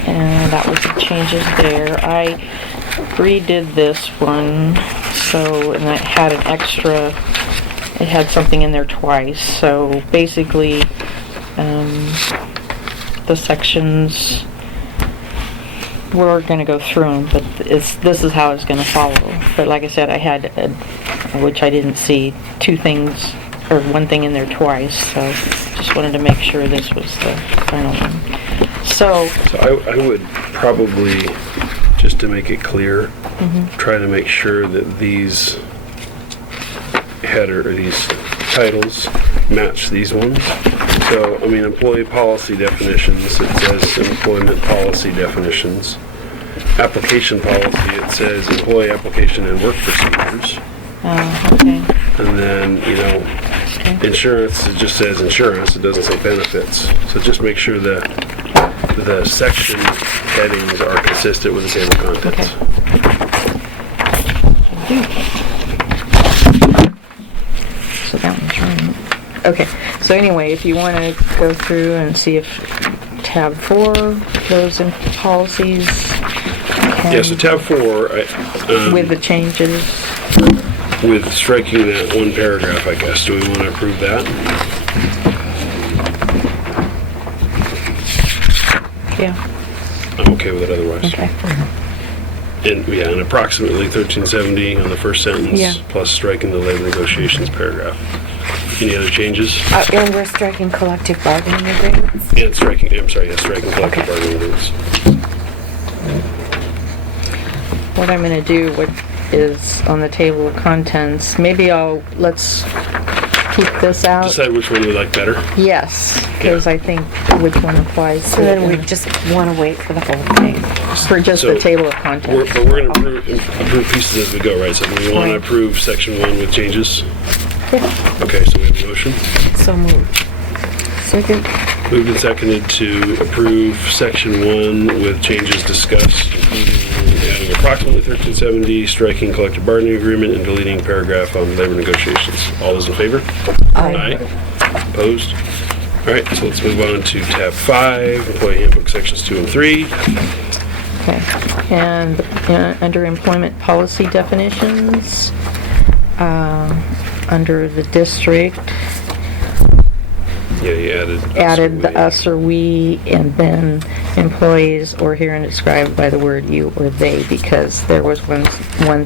And that was the changes there. I redid this one, so, and I had an extra, it had something in there twice, so basically, the sections, we're gonna go through them, but this is how it's gonna follow. But like I said, I had, which I didn't see, two things, or one thing in there twice, so just wanted to make sure this was the final one. So I would probably, just to make it clear, try to make sure that these these titles match these ones. So, I mean, employee policy definitions, it says employment policy definitions. Application policy, it says employee application and work procedures. okay. And then, insurance, it just says insurance, it doesn't say benefits. So just make sure that the section headings are consistent with the table of contents. So that one's right. Okay, so anyway, if you want to go through and see if tab 4, those in policies. Yeah, so tab 4, With the changes. with striking that one paragraph, I guess, do we want to approve that? Yeah, I'm okay with it otherwise. okay. And approximately 1370 on the first sentence, Yeah. plus striking the labor negotiations paragraph. Any other changes? And we're striking collective bargaining agreements. And striking collective bargaining agreements. What I'm going to do, what is on the table of contents, maybe let's keep this out. Decide which one we like better. Yes, because I think which one applies So to then we it. just want to wait for the whole thing. For just So the table of contents. But we're going to approve pieces as we go, right? So we want to Right. approve section 1 with changes? Yeah. Okay, so we have a motion. So moved. Second. Moved and seconded to approve section 1 with changes discussed, including adding approximately 1370, striking collective bargaining agreement, and deleting paragraph on labor negotiations. All those in favor? Aye. Opposed? All right, so let's move on to tab 5, employee handbook sections 2 and 3. Okay, and under employment policy definitions, under the district, Yeah, you added the we. us or we, and then employees or herein described by the word you or they, because there was one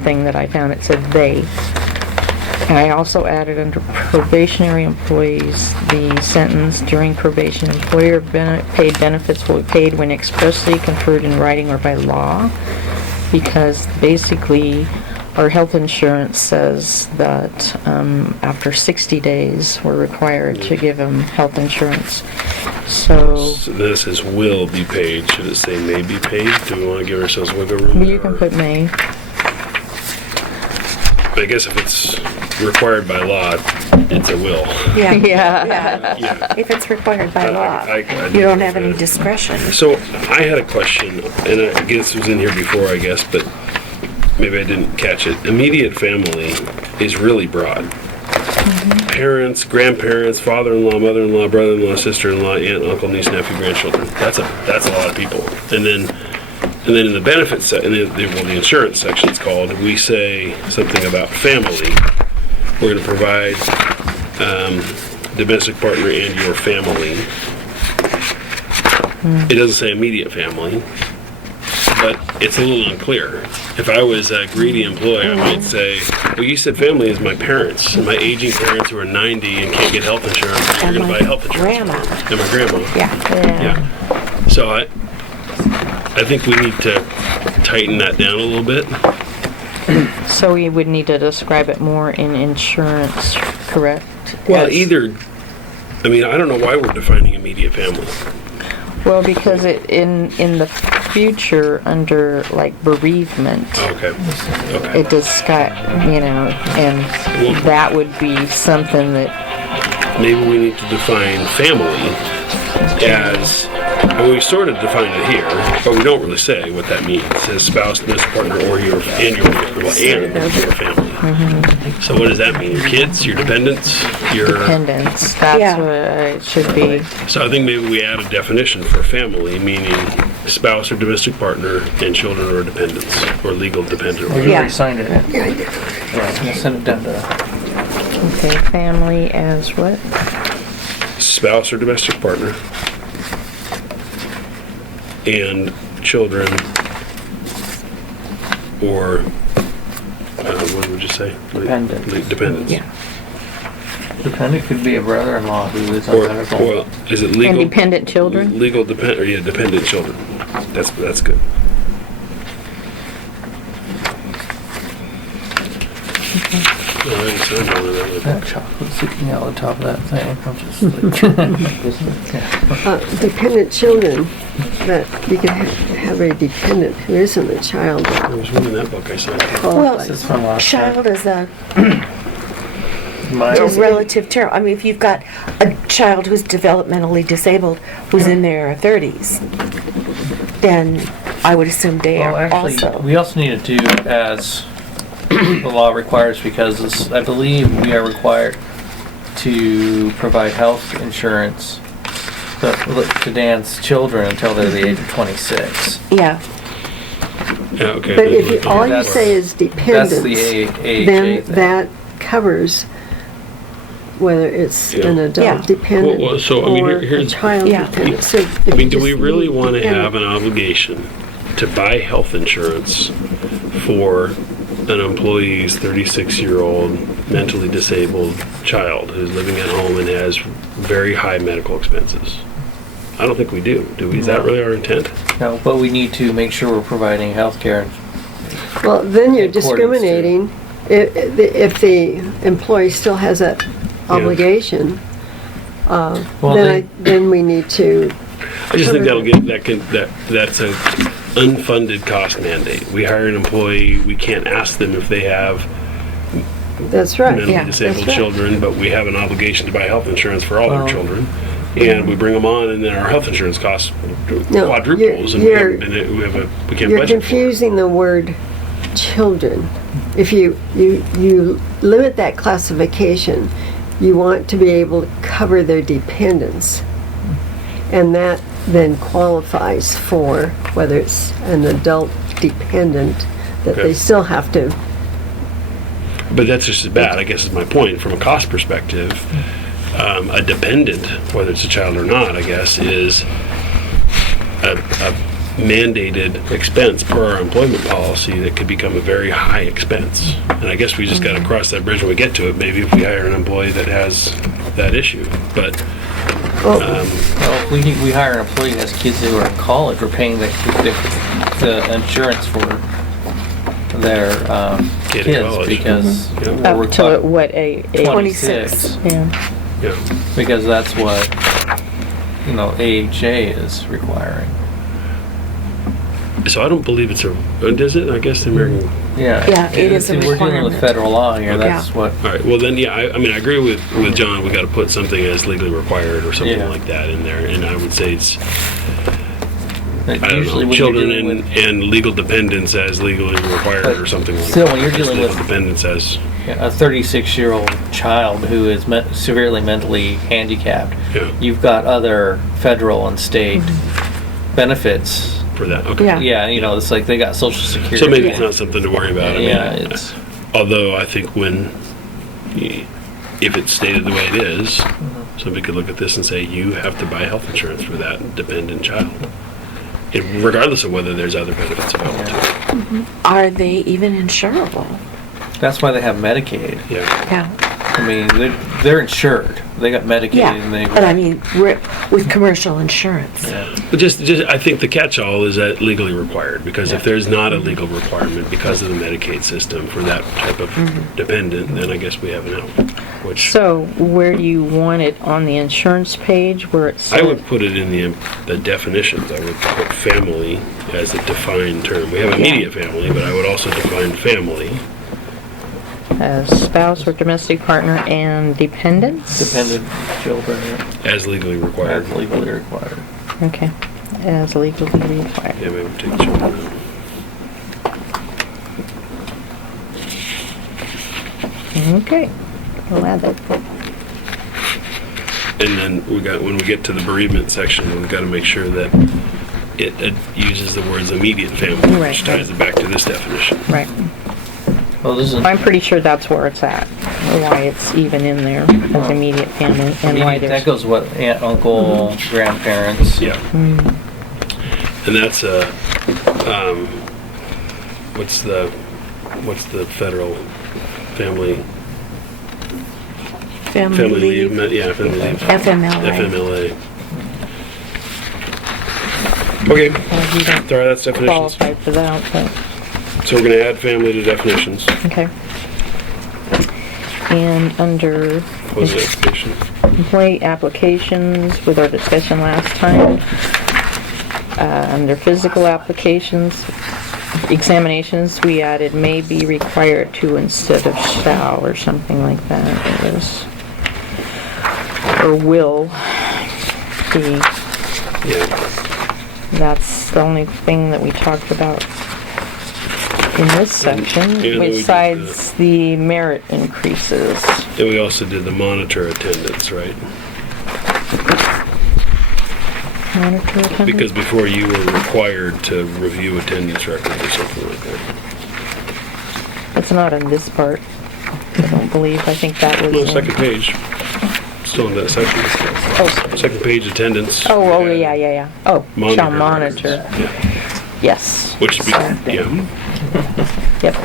thing that I found, it said they. And I also added under probationary employees, the sentence, during probation, employer paid benefits will be paid when expressly conferred in writing or by law, because basically our health insurance says that after 60 days, we're required to give them health insurance. So This is will be paid. Should it say may be paid? Do we want to give ourselves wiggle room? you can put may. I guess if it's required by law, it's a will. Yeah. Yeah. Yeah. If it's required by law, I you don't have any discretion. So I had a question, and I guess it was in here before, I guess, but maybe I didn't catch it. Immediate family is really broad. Parents, grandparents, father-in-law, mother-in-law, brother-in-law, sister-in-law, aunt, uncle, niece, nephew, grandchildren. That's a lot of people. And then in the benefits, the insurance section it's called, we say something about family. We're going to provide domestic partner and your family. It doesn't say immediate family, but it's a little unclear. If I was a greedy employee, I might say, well, you said family is my parents, and my aging parents who are 90 and can't get health insurance, so you're going to buy health insurance. Grandma. And my grandma. Yeah. Yeah. So I think we need to tighten that down a little bit. So we would need to describe it more in insurance, correct? Well, As- either, I mean, I don't know why we're defining immediate family. Well, because in the future, under like bereavement, Okay. it describe, and that would be something that, Maybe we need to define family as, and we sort of define it here, but we don't really say what that means. It says spouse, domestic partner, or your family. So what does that mean? Your kids, your dependents, your... dependents, that's Yeah. what it should be. So I think maybe we add a definition for family, meaning spouse or domestic partner and children or dependents, or legal dependent. Well, you Yeah. already signed it. Yeah, I did. Yeah, we'll send it down to, Okay, family as what? Spouse or domestic partner and children or what would you say? Dependents. Dependents. Yeah. dependent could be a brother-in-law who lives on Or, medical. well, is it legal? And dependent children? Legal dependent children. That's good. Alright, so I'm done with that one. That chocolate sticking out the top of that thing. I'm just like, yeah. Dependent children, that you can have a dependent who isn't a child that There was one in that book I saw. This qualifies. is from last time. Child is a Mine- relative term. I mean, if you've got a child who's developmentally disabled, who's in their 30s, then I would assume they Well, are actually, also. we also need to do as the law requires, because I believe we are required to provide health insurance to Dan's children until they're the age of 26. Yeah. Yeah, okay. But if you, all you That's- say is That's dependents, the AHA then thing. that covers whether it's an Yeah. adult Yeah. dependent Well, so, I mean, or a here's- child Yeah. dependent. So if I mean, you do we just really leave want to dependent- have an obligation to buy health insurance for an employee's 36-year-old mentally disabled child who's living at home and has very high medical expenses? I don't think we do. Do we? Is that No. really our intent? No, but we need to make sure we're providing health care. Well, then you're accordance to- discriminating if the employee still has that obligation. Well, Then we need to, I just think that's a unfunded cost mandate. We hire an employee, we can't ask them if they have that's right. mentally Yeah, disabled that's right. children, but we have an obligation to buy health insurance for all Well- our children. And we bring them on, and then our health insurance costs No, quadruples, and you're- we can't You're budget for it. confusing the word children. If you limit that classification, you want to be able to cover their dependents. And that then qualifies for whether it's an adult dependent, that Okay. they still have to, But that's just as bad, I guess is my point. From a cost perspective, a dependent, whether it's a child or not, I guess, is a mandated expense per our employment policy that could become a very high expense. And I guess we just got to cross that bridge when we get to it, maybe if we hire an employee that has that issue. But Well, if we hire an employee that has kids who are in college, we're paying the insurance for their Kid in kids college. because Yeah. we're Up to required what, a 26. yeah. yeah. because that's what AHA is requiring. So I don't believe it's does it? I guess the American Yeah, it is a We're dealing with requirement. federal law here, that's Yeah. what, All right, well then, yeah, I mean, I agree with John, we gotta put something as legally required or something Yeah. like that in there, and I would say it's, I don't usually know, when you're children dealing and, with, and legal dependents as legally required or something like that. still, when you're Just dealing legal with dependents as, a 36-year-old child who is severely mentally handicapped, yeah, you've got other federal and state benefits. for that, okay. Yeah. Yeah, you know, it's like they got social security. So maybe it's not something to worry about, I mean. Yeah, it's, Although I think if it's stated the way it is, somebody could look at this and say, you have to buy health insurance for that dependent child. Regardless of whether there's other benefits available to them. Are they even insurable? that's why they have Medicaid. Yeah. Yeah. I mean, they're insured. They got Medicaid and they. Yeah, but I mean, with commercial insurance. Yeah. But just I think the catch-all is that legally required, because if there's not a legal requirement because of the Medicaid system for that type of dependent, then I guess we have an out. Which So where do you want it on the insurance page where it says? I would put it in the definitions. I would put family as a defined term. We have immediate family, but I would also define family. As spouse or domestic partner and dependents? Dependent children, yeah, As legally required. as legally required. Okay, as legally required. Yeah, maybe take children out. Okay, we'll add that. And then when we get to the bereavement section, we've got to make sure that it uses the words immediate family, Right, which ties it back to this definition. Right. Well, this is, I'm pretty sure that's where it's at, why it's even in there as immediate family and why that there's. goes what aunt, uncle, grandparents. Yeah. And that's what's the federal family Family leave? leave. Yeah, family leave. FMLA. FMLA. Okay, You don't sorry, that's definitions. qualify for that, but, So we're going to add family to definitions. okay. And under What was the application? employee applications with our discussion last time, under physical applications, examinations, we added may be required to instead of shall or something like that. It was, or will be. Yeah. That's the only thing that we talked about in this section, Yeah, we did besides the merit increases. And we also did the monitor attendance, right? Monitor attendance? Because before you were required to review attendance records or something like that. It's not on this part, I don't believe. I think that was Well, in- second page. Still in that section. Oh, Second page attendance. oh, yeah. Oh, shall monitor. records. Yeah. Yes. Which, Same thing. yeah. Yep.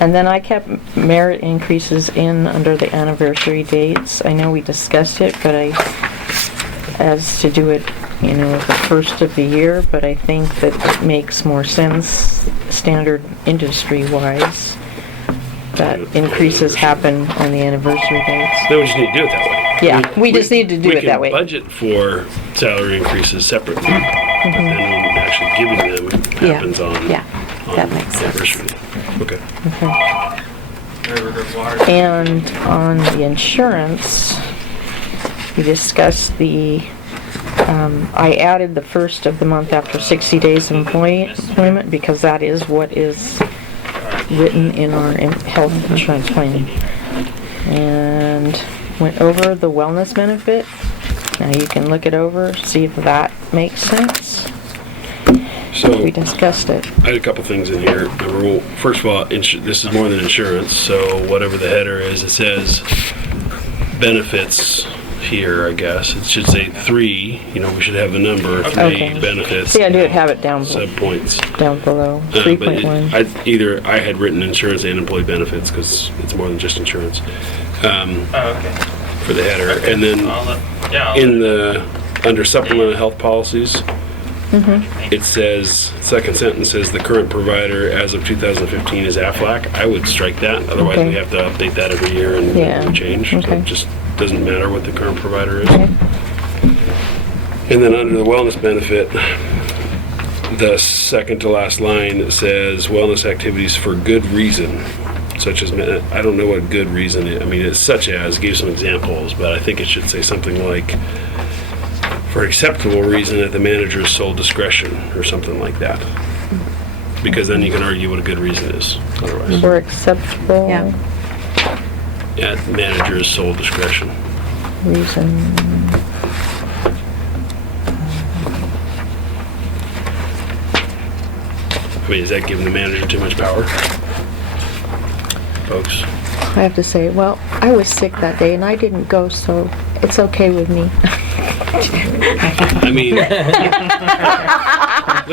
And then I kept merit increases in under the anniversary dates. I know we discussed it, but as to do it, the first of the year, but I think that it makes more sense, standard industry-wise, that increases happen on the anniversary dates. Then we just need to do it that way. Yeah, we just need to do it that way. We can budget for salary increases separately, but then when actually giving them happens on Yeah, that makes sense. anniversary. Okay. And on the insurance, we discussed I added the first of the month after 60 days of employment because that is what is written in our health insurance plan. And went over the wellness benefit. Now you can look it over, see if that makes sense. So We discussed it. I had a couple things in here. Number one, first of all, this is more than insurance, so whatever the header is, it says benefits here, I guess. It should say 3, we should have the number 3 Okay. benefits. See, I do have it down Subpoints. below, But 3.1. I had written insurance and employee benefits because it's more than just insurance for the header. And then under supplemental health policies, it says, second sentence says the current provider as of 2015 is Aflac. I would strike that, otherwise Okay. we have to update that every year and Yeah. change. So Okay. it just doesn't matter what the current provider is. Okay. And then under the wellness benefit, the second to last line, it says wellness activities for good reason, such as, I don't know what good reason is. I mean, it's such as, give some examples, but I think it should say something like, for acceptable reason at the manager's sole discretion, or something like that. Because then you can argue what a good reason is, otherwise. For acceptable Yeah. At manager's sole discretion. reason. I mean, is that giving the manager too much power? Folks? I have to say, well, I was sick that day and I didn't go, so it's okay with me. I mean, look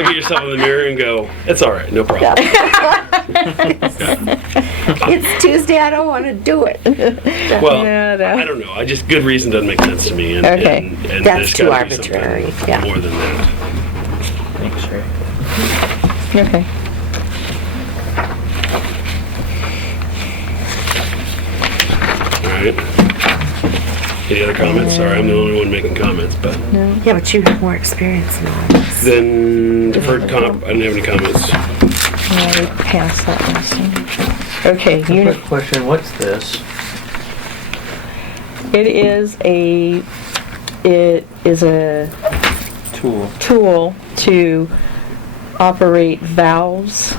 at yourself in the mirror and go, it's all right, no problem. It's Tuesday, I don't want to do it. Well, Yeah, that- I don't know. I just, good reason doesn't make sense to me. And, Okay. and That's there's too gotta be something arbitrary, yeah. More than that. Thanks, Ray. Okay. All right. Any other comments? Sorry, I'm the only one making comments, but Yeah, but you have more experience than all of us. then deferred comp, I didn't have any comments. Yeah, we passed that last time. Okay, Quick question, what's this? it is a Tool. tool to operate valves,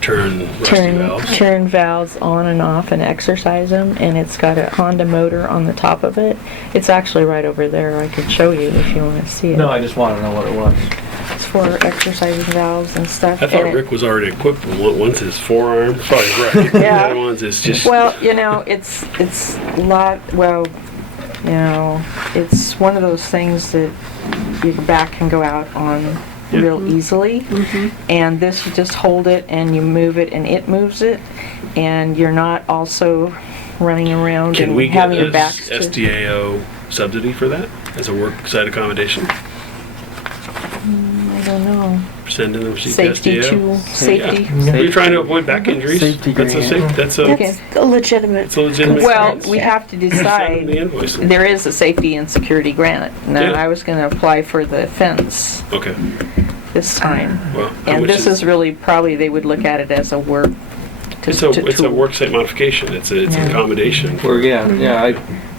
Turn rusty valves. turn valves on and off and exercise them, and it's got a Honda motor on the top of it. It's actually right over there. I could show you if you want to see it. No, I just want to know what it was. It's for exercising valves and stuff. I thought and it- Rick was already equipped with one. One's his forearm, probably right. The Yeah. other one's is just. Well, you know, it's a lot, well, you know, it's one of those things that your back can go out on real easily. And this, you just hold it and you move it and it moves it. And you're not also running around Can and we get having your a back to... SDAO subsidy for that as a work site accommodation? I don't know. Send in a receipt to Safety SDAO? tool, safety. You're trying to avoid back injuries? Safety That's a grant. safe, that's a, Okay. That's a legitimate. it's a legitimate. Well, we have to Send them the decide. invoice. There is a safety and security grant. Now, Yeah. I was gonna apply for the fence Okay, this time. well, how And much this is really, probably, they would look at it as a work. It's a work site modification, it's an Yeah. accommodation. Or, yeah,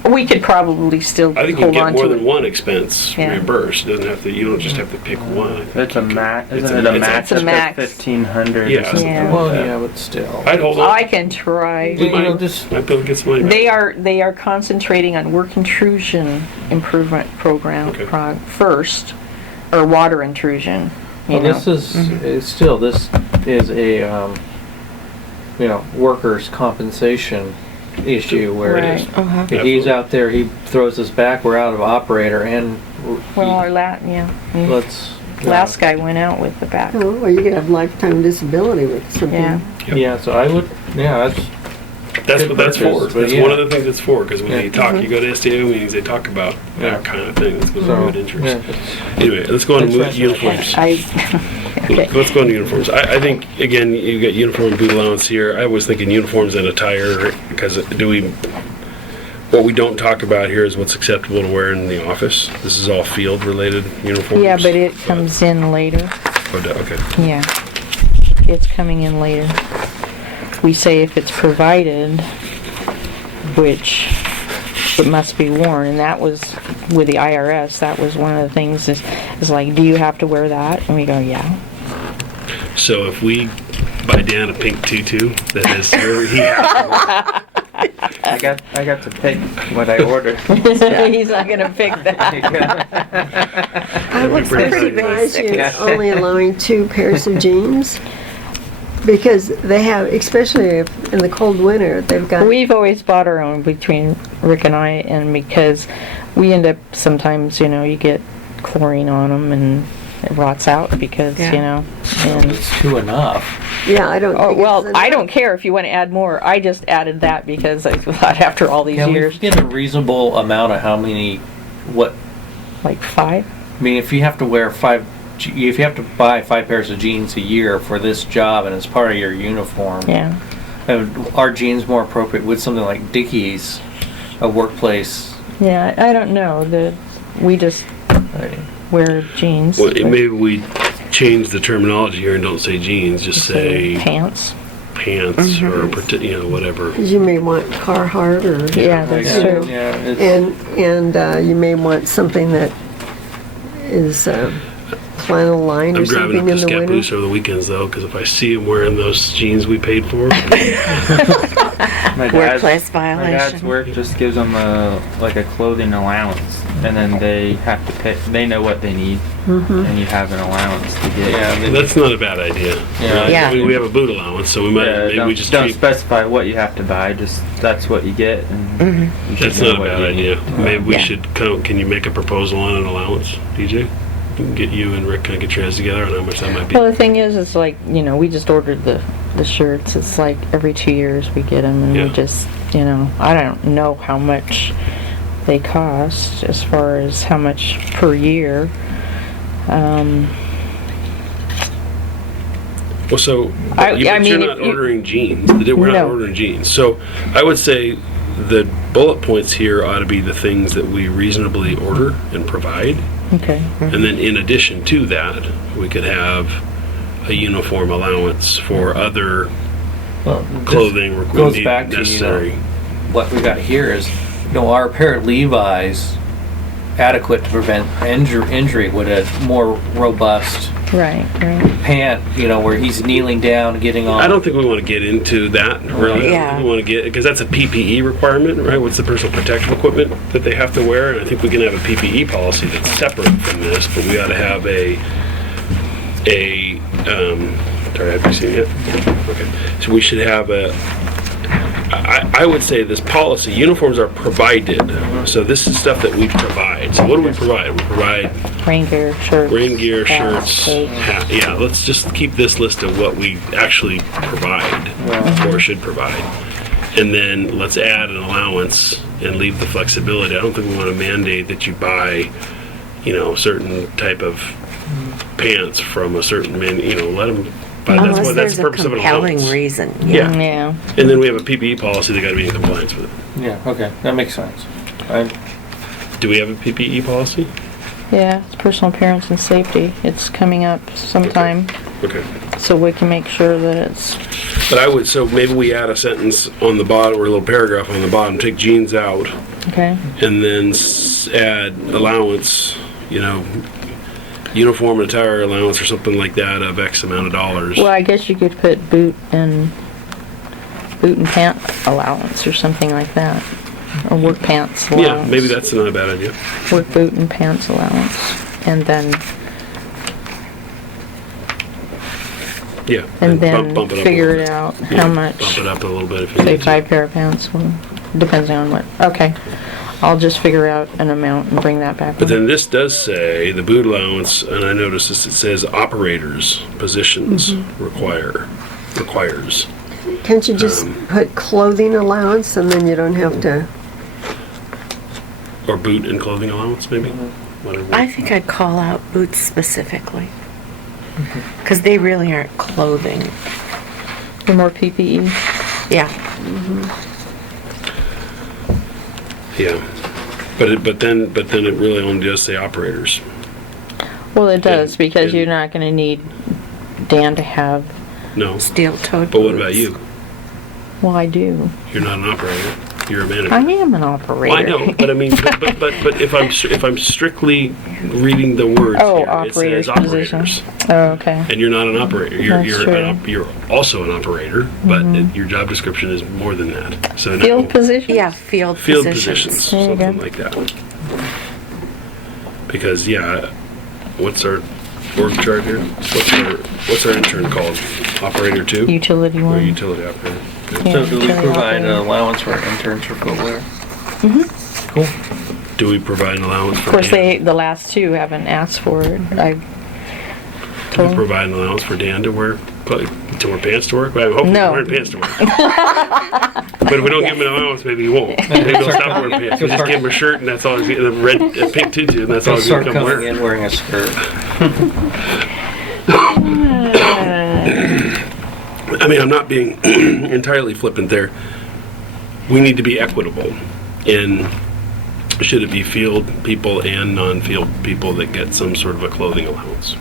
We could probably still I think you hold can on get more to than it. one expense Yeah. reimbursed, doesn't have to, you don't just have to pick one. It's a max, It's isn't a- it a it's a- max It's a up to max. 1,500 Yeah. or something Yeah. well, like that? yeah, but still. I'd hold on. I can try. You know, just, Might be able to get some money back. They are concentrating on work intrusion improvement program Okay. first, or water intrusion, you well, know. this is still, this is a, workers' compensation issue where it is. Right. Uh-huh. If he's out there, he throws us back, we're out of operator, and Well, our let's. last guy went out with the back. Oh, well, you could have lifetime disability with something. Yeah. Yeah, so I would, that's That's good what that's for. purpose, but That's yeah. one of the things it's for, because when Yeah. you talk, you go to SDAO meetings, they talk about Yeah. that kind of thing. That's going to so. good interest. Yeah, Anyway, let's go on to That's right. uniforms. Okay. Let's go on to uniforms. I think, again, you got uniform and boot allowance here. I was thinking uniforms and attire, because what we don't talk about here is what's acceptable to wear in the office. This is all field-related uniforms. Yeah, but it comes in later. Okay. Yeah. It's coming in later. We say if it's provided, which it must be worn, and that was, with the IRS, that was one of the things is like, do you have to wear that? And we go, yeah. So if we buy Dan a pink tutu, that is where he I got to pick what I ordered. He's not gonna pick that. I was pretty pretty surprised basic. you're only allowing 2 pairs of jeans. Because they have, especially if in the cold winter, they've got. We've always bought our own between Rick and I, and because we end up sometimes, you get chlorine on them and it rots out because, and it's two enough. Yeah, I don't oh, think well, it's I enough. don't care if you want to add more. I just added that because I thought after all these Can we years, get a reasonable amount of how many, like 5. I mean, if you have to wear if you have to buy 5 pairs of jeans a year for this job and it's part of your uniform, Yeah. are jeans more appropriate with something like Dickies, a workplace? Yeah, I don't know. We just wear jeans. Well, maybe we change the terminology here and don't say jeans, just say Pants. pants or whatever. You may want Carhartt or, Yeah, that's true. Yeah, it's, and you may want something that is flannel lined or I'm driving up something to in the winter. Scappoose over the weekends though, because if I see him wearing those jeans we paid for, My Workplace My dad's violation. work just gives them a clothing allowance, and then they have to pay. They know what they need, and you have an allowance to get. yeah, they- that's not a bad idea. Yeah. Yeah. I mean, we have a boot allowance, so we might Yeah, maybe don't, we just don't treat. specify what you have to buy. Just that's what you get, and you should That's know not a what bad you idea. need. Maybe we Yeah. should can you make a proposal on an allowance, DJ? We can get you and Rick kind of get your heads together on how much that might be. Well, the thing is, it's like, we just ordered the shirts. It's like every 2 years we get them, and Yeah. we just, I don't know how much they cost as far as how much per year. Well, so I you're mean, not if you- ordering jeans. We're not No. ordering jeans. So I would say the bullet points here ought to be the things that we reasonably order and provide. Okay. And then in addition to that, we could have a uniform allowance for other well, this clothing goes when back to necessary. what we got here is, are a pair of Levi's adequate to prevent injury with a more robust Right. pant, where he's kneeling down, getting on. I don't think we want to get into that, really. Yeah. I don't think we want to get, because that's a PPE requirement, right? What's the personal protective equipment that they have to wear? And I think we can have a PPE policy that's separate from this, but we ought to have sorry, have you seen it? Okay. So we should have I would say this policy, uniforms are provided. So this is stuff that we provide. So what do we provide? We provide Rain gear, shirts. rain gear, hats, shirts, coats. hat. Yeah, let's just keep this list of what we actually provide or should provide. And then let's add an allowance and leave the flexibility. I don't think we want to mandate that you buy, certain type of pants from a certain man, let them buy. That's Unless what, that's there's the a purpose of an compelling allowance. reason. Yeah. Yeah. And then we have a PPE policy that got to be in compliance with it. Yeah, okay, that makes sense. Do we have a PPE policy? Yeah, it's personal appearance and safety. It's coming up sometime, Okay. so we can make sure that it's, But so maybe we add a sentence on the bottom or a little paragraph on the bottom, take jeans out, okay? and then add allowance, uniform and attire allowance or something like that of X amount of dollars. Well, I guess you could put boot and pant allowance or something like that. Or work pants allowance. Yeah, maybe that's not a bad idea. Work boot and pants allowance. And then, Yeah. and then bump it up a figure little it bit. out, Yeah, how much, Bump it up a little bit if you say need to. 5 pair of pants, well, depending on what, okay. I'll just figure out an amount and bring that back. But on. then this does say the boot allowance, and I noticed this, it says operators positions requires. Can't you just put clothing allowance and then you don't have to? Or boot and clothing allowance, maybe? Whatever. I think I'd call out boots specifically. Because they really aren't clothing. For more PPE. Yeah. Yeah. But then it really only does say operators. Well, it does, And- because and- you're not gonna need Dan to have, No. Steel-toed But what boots. about you? well, I do. You're not an operator. You're a manager. I am an operator. Well, I know, but I mean, but if I'm strictly reading the words Oh, here, it operator's says position. operators, Oh, okay. and you're not an operator. That's You're also an operator, but your job description is more than that. So now, Field position? Yeah, field field positions. positions, There you something go. like that. Because what's our org chart here? What's our intern called? Operator 2 Utility or one. utility operator? Okay. Yeah, So do we utility provide an operator. allowance for interns for footwear? Do we provide an allowance for? Of course, Dan? the last two haven't asked for it. I Do we told them. provide an allowance for Dan to wear pants to work? Well, hopefully No. he's wearing pants to work. But if we don't give him an allowance, maybe he won't. Maybe he'll stop wearing pants. We just give him a shirt and that's all he's getting, a pink tutu, and that's all They'll he's gonna start come coming wear. in wearing a skirt. I mean, I'm not being entirely flippant there. We need to be equitable in should it be field people and non-field people that get some sort of a clothing allowance?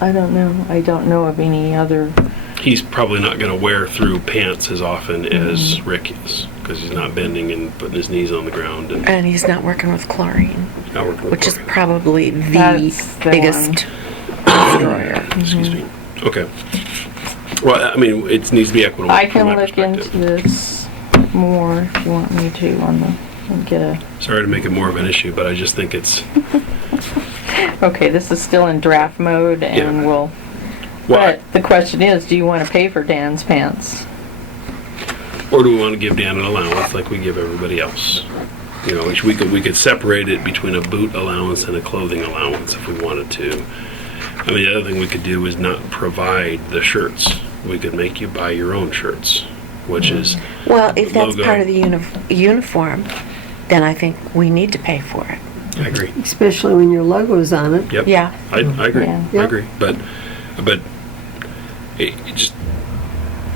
I don't know. I don't know of any other. He's probably not going to wear through pants as often as Rick is, because he's not bending and putting his knees on the ground. And he's not working with chlorine, Not working with which is chlorine. probably That's the biggest destroyer. Excuse me. Okay. Well, I mean, it needs to be equitable. I from can my look into perspective. this more if you want me to on the, and get a, Sorry to make it more of an issue, but I just think it's. okay, this is still in draft mode and Yeah. we'll, Well, but the question is, do you want to pay for Dan's pants? or do we want to give Dan an allowance like we give everybody else? You know, which we could separate it between a boot allowance and a clothing allowance if we wanted to. I mean, the other thing we could do is not provide the shirts. We could make you buy your own shirts, which is Well, if that's logo. part of the uniform, then I think we need to pay for it. I agree. Especially when your logo's on it. Yep. Yeah. I agree. Yeah. I agree. But it just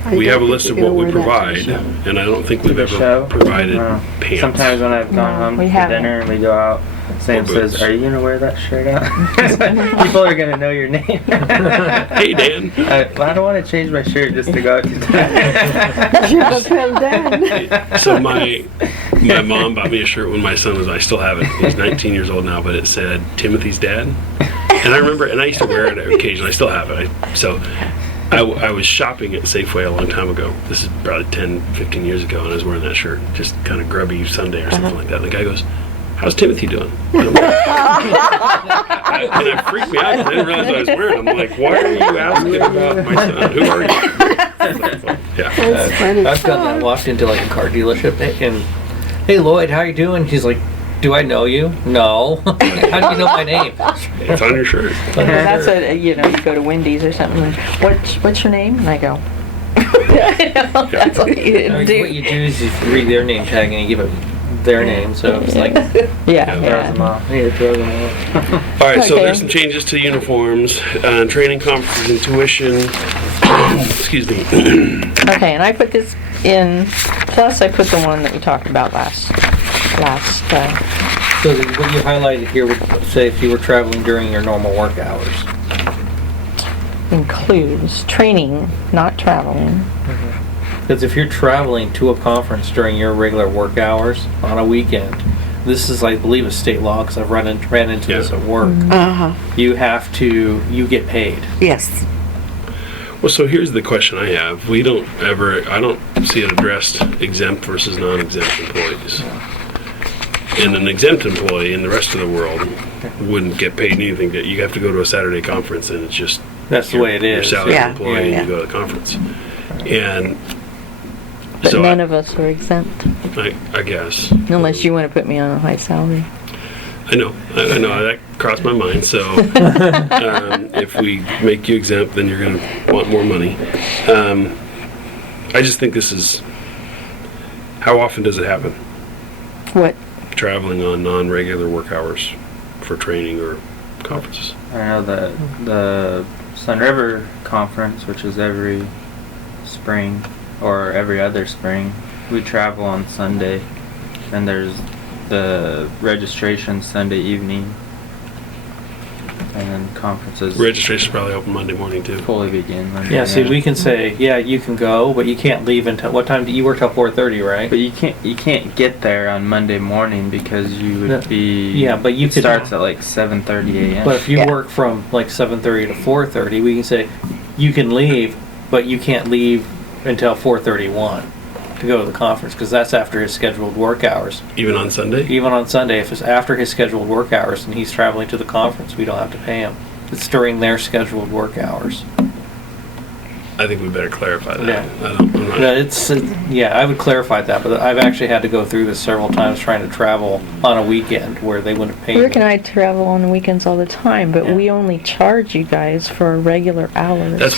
I we don't have a think list of you're what we gonna wear that to provide, the show. and I don't think we've The ever show? provided No. pants. Sometimes when I've No, gone home we to haven't. dinner and we go out, Sam Or says, boots. "Are you gonna wear that shirt out?" People are gonna know your name. Hey, Dan. I don't want to change my shirt just to go out to dinner. You must have done. So my mom bought me a shirt when my son was. I still have it. He's 19 years old now, but it said Timothy's dad. And I remember, and I used to wear it occasionally. I still have it. I was shopping at Safeway a long time ago. This is probably 10, 15 years ago, and I was wearing that shirt, just kind of grubby Sunday or something like that. And the guy goes, "How's Timothy doing?" And it freaked me out because I didn't realize what I was wearing. I'm like, "Why are you asking about my son? Who are you?" Yeah. That's funny. I've done that. Walked into like a car dealership and, "Hey Lloyd, how you doing?" He's like, "Do I know you?" "No." "How do you know my name?" It's on your shirt. Well, that's a, you know, you go to Wendy's or something, and, what's your name? And I go, that's what you I mean, do. what you do is you read their name tag and you give it their name, so it's like Yeah, Throws them yeah. off. You throw them off. All right, so Okay. there's some changes to uniforms, training, conferences, and tuition. Excuse me. Okay, and I put this in, plus I put the one that we talked about last, So what you highlighted here would say if you were traveling during your normal work hours. includes training, not traveling. Because if you're traveling to a conference during your regular work hours on a weekend, this is, I believe, a state law because I've ran into this at work. Uh-huh. You get paid. Yes. Well, so here's the question I have. I don't see it addressed exempt versus non-exempt employees. And an exempt employee in the rest of the world wouldn't get paid anything. You have to go to a Saturday conference and it's just... That's the way it You're a is. salaried Yeah, employee yeah, and you go to the conference. And But so none of us are exempt, I guess. unless you want to put me on a high salary. I know that crossed my mind. So if we make you exempt, then you're going to want more money. I just think this is. How often does it happen? What? Traveling on non-regular work hours for training or conferences. I know the Sun River conference, which is every spring or every other spring, we travel on Sunday, and there's the registration Sunday evening, and then conferences Registration's probably open Monday morning too. fully begin Monday. Yeah, see, we can say, yeah, you can go, but you can't leave until, what time do you work till 4:30, right? But you can't get there on Monday morning because you would be. Yeah, but you it could- starts at like 7:30 a.m. But if you Yeah. work from like 7:30 to 4:30, we can say, you can leave, but you can't leave until 4:31 to go to the conference, because that's after his scheduled work hours. Even on Sunday. Even on Sunday, if it's after his scheduled work hours and he's traveling to the conference, we don't have to pay him. It's during their scheduled work hours. I think we better clarify that. Yeah. I'm not- Yeah, I would clarify that, but I've actually had to go through this several times trying to travel on a weekend where they wouldn't pay Rick and me. I travel on the weekends all the time, but Yeah. we only charge you guys for regular hours. That's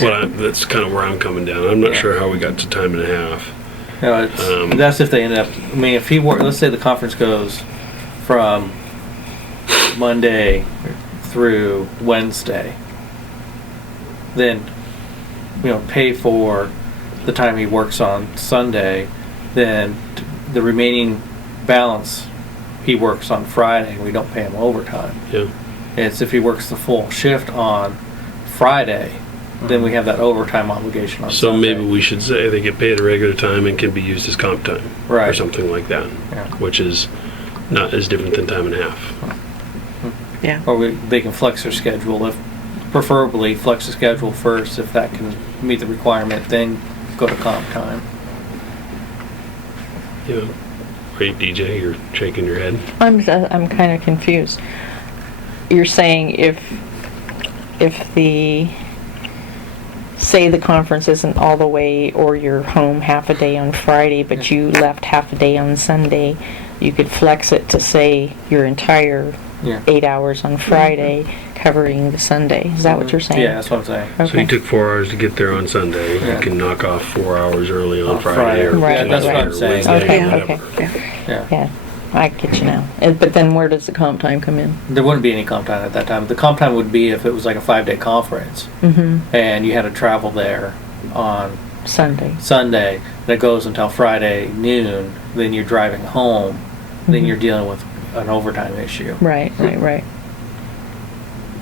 kind of where I'm coming down. I'm not Yeah. sure how we got to time and a half. You know, that's if they end up, I mean, if he work, let's say the conference goes from Monday through Wednesday, then, pay for the time he works on Sunday, then the remaining balance he works on Friday, we don't pay him overtime. Yeah. It's if he works the full shift on Friday, then we have that overtime obligation on So Sunday. maybe we should say they get paid a regular time and can be used as comp time. Or Right. something like that. Yeah. Which is not as different than time and a half. Yeah. Or they can flex their schedule, if preferably flex the schedule first, if that can meet the requirement, then go to comp time. Yeah. Right, DJ, you're shaking your head. I'm kind of confused. You're saying if say the conference isn't all the way, or you're home half a day on Friday, but you left half a day on Sunday, you could flex it to say your entire Yeah. 8 hours on Friday, covering the Sunday. Is that what you're saying? Yeah, that's what I'm saying. So you Okay. took 4 hours to get there on Sunday. Yeah. You can knock off 4 hours early on On Friday Friday. or Right, Yeah, that's what Tuesday I'm or saying. Wednesday, Okay, whatever. okay. Yeah. Yeah, I get you now. But then where does the comp time come in? There wouldn't be any comp time at that time. The comp time would be if it was like a 5-day conference Mm-hmm. and you had to travel there on Sunday. Sunday, that goes until Friday noon, then you're driving home, then Mhm. you're dealing with an overtime issue. Right.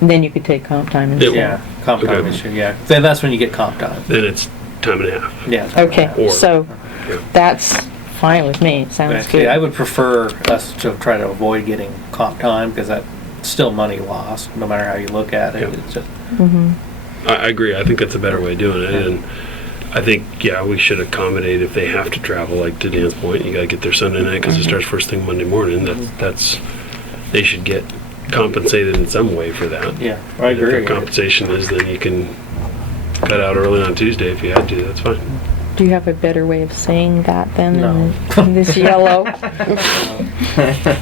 And then you could take comp time instead. Yeah, comp time Okay. issue, yeah. Then that's when you get comp time. Then it's time and a half. Yeah. Okay, Or- so Yeah. that's fine with me. It sounds Actually, good. I would prefer us to try to avoid getting comp time, because that's still money lost, no matter how you look at it. Yeah. It's just, Mm-hmm. I agree. I think that's a better way of doing it. And I think, yeah, we should accommodate if they have to travel, like to Dan's point, you gotta get there Sunday night because it starts first thing Monday morning. That's, they should get compensated in some way for that. yeah, I And if agree. their compensation is, then you can cut out early on Tuesday if you had to, that's fine. Do you have a better way of saying that then No. than this yellow?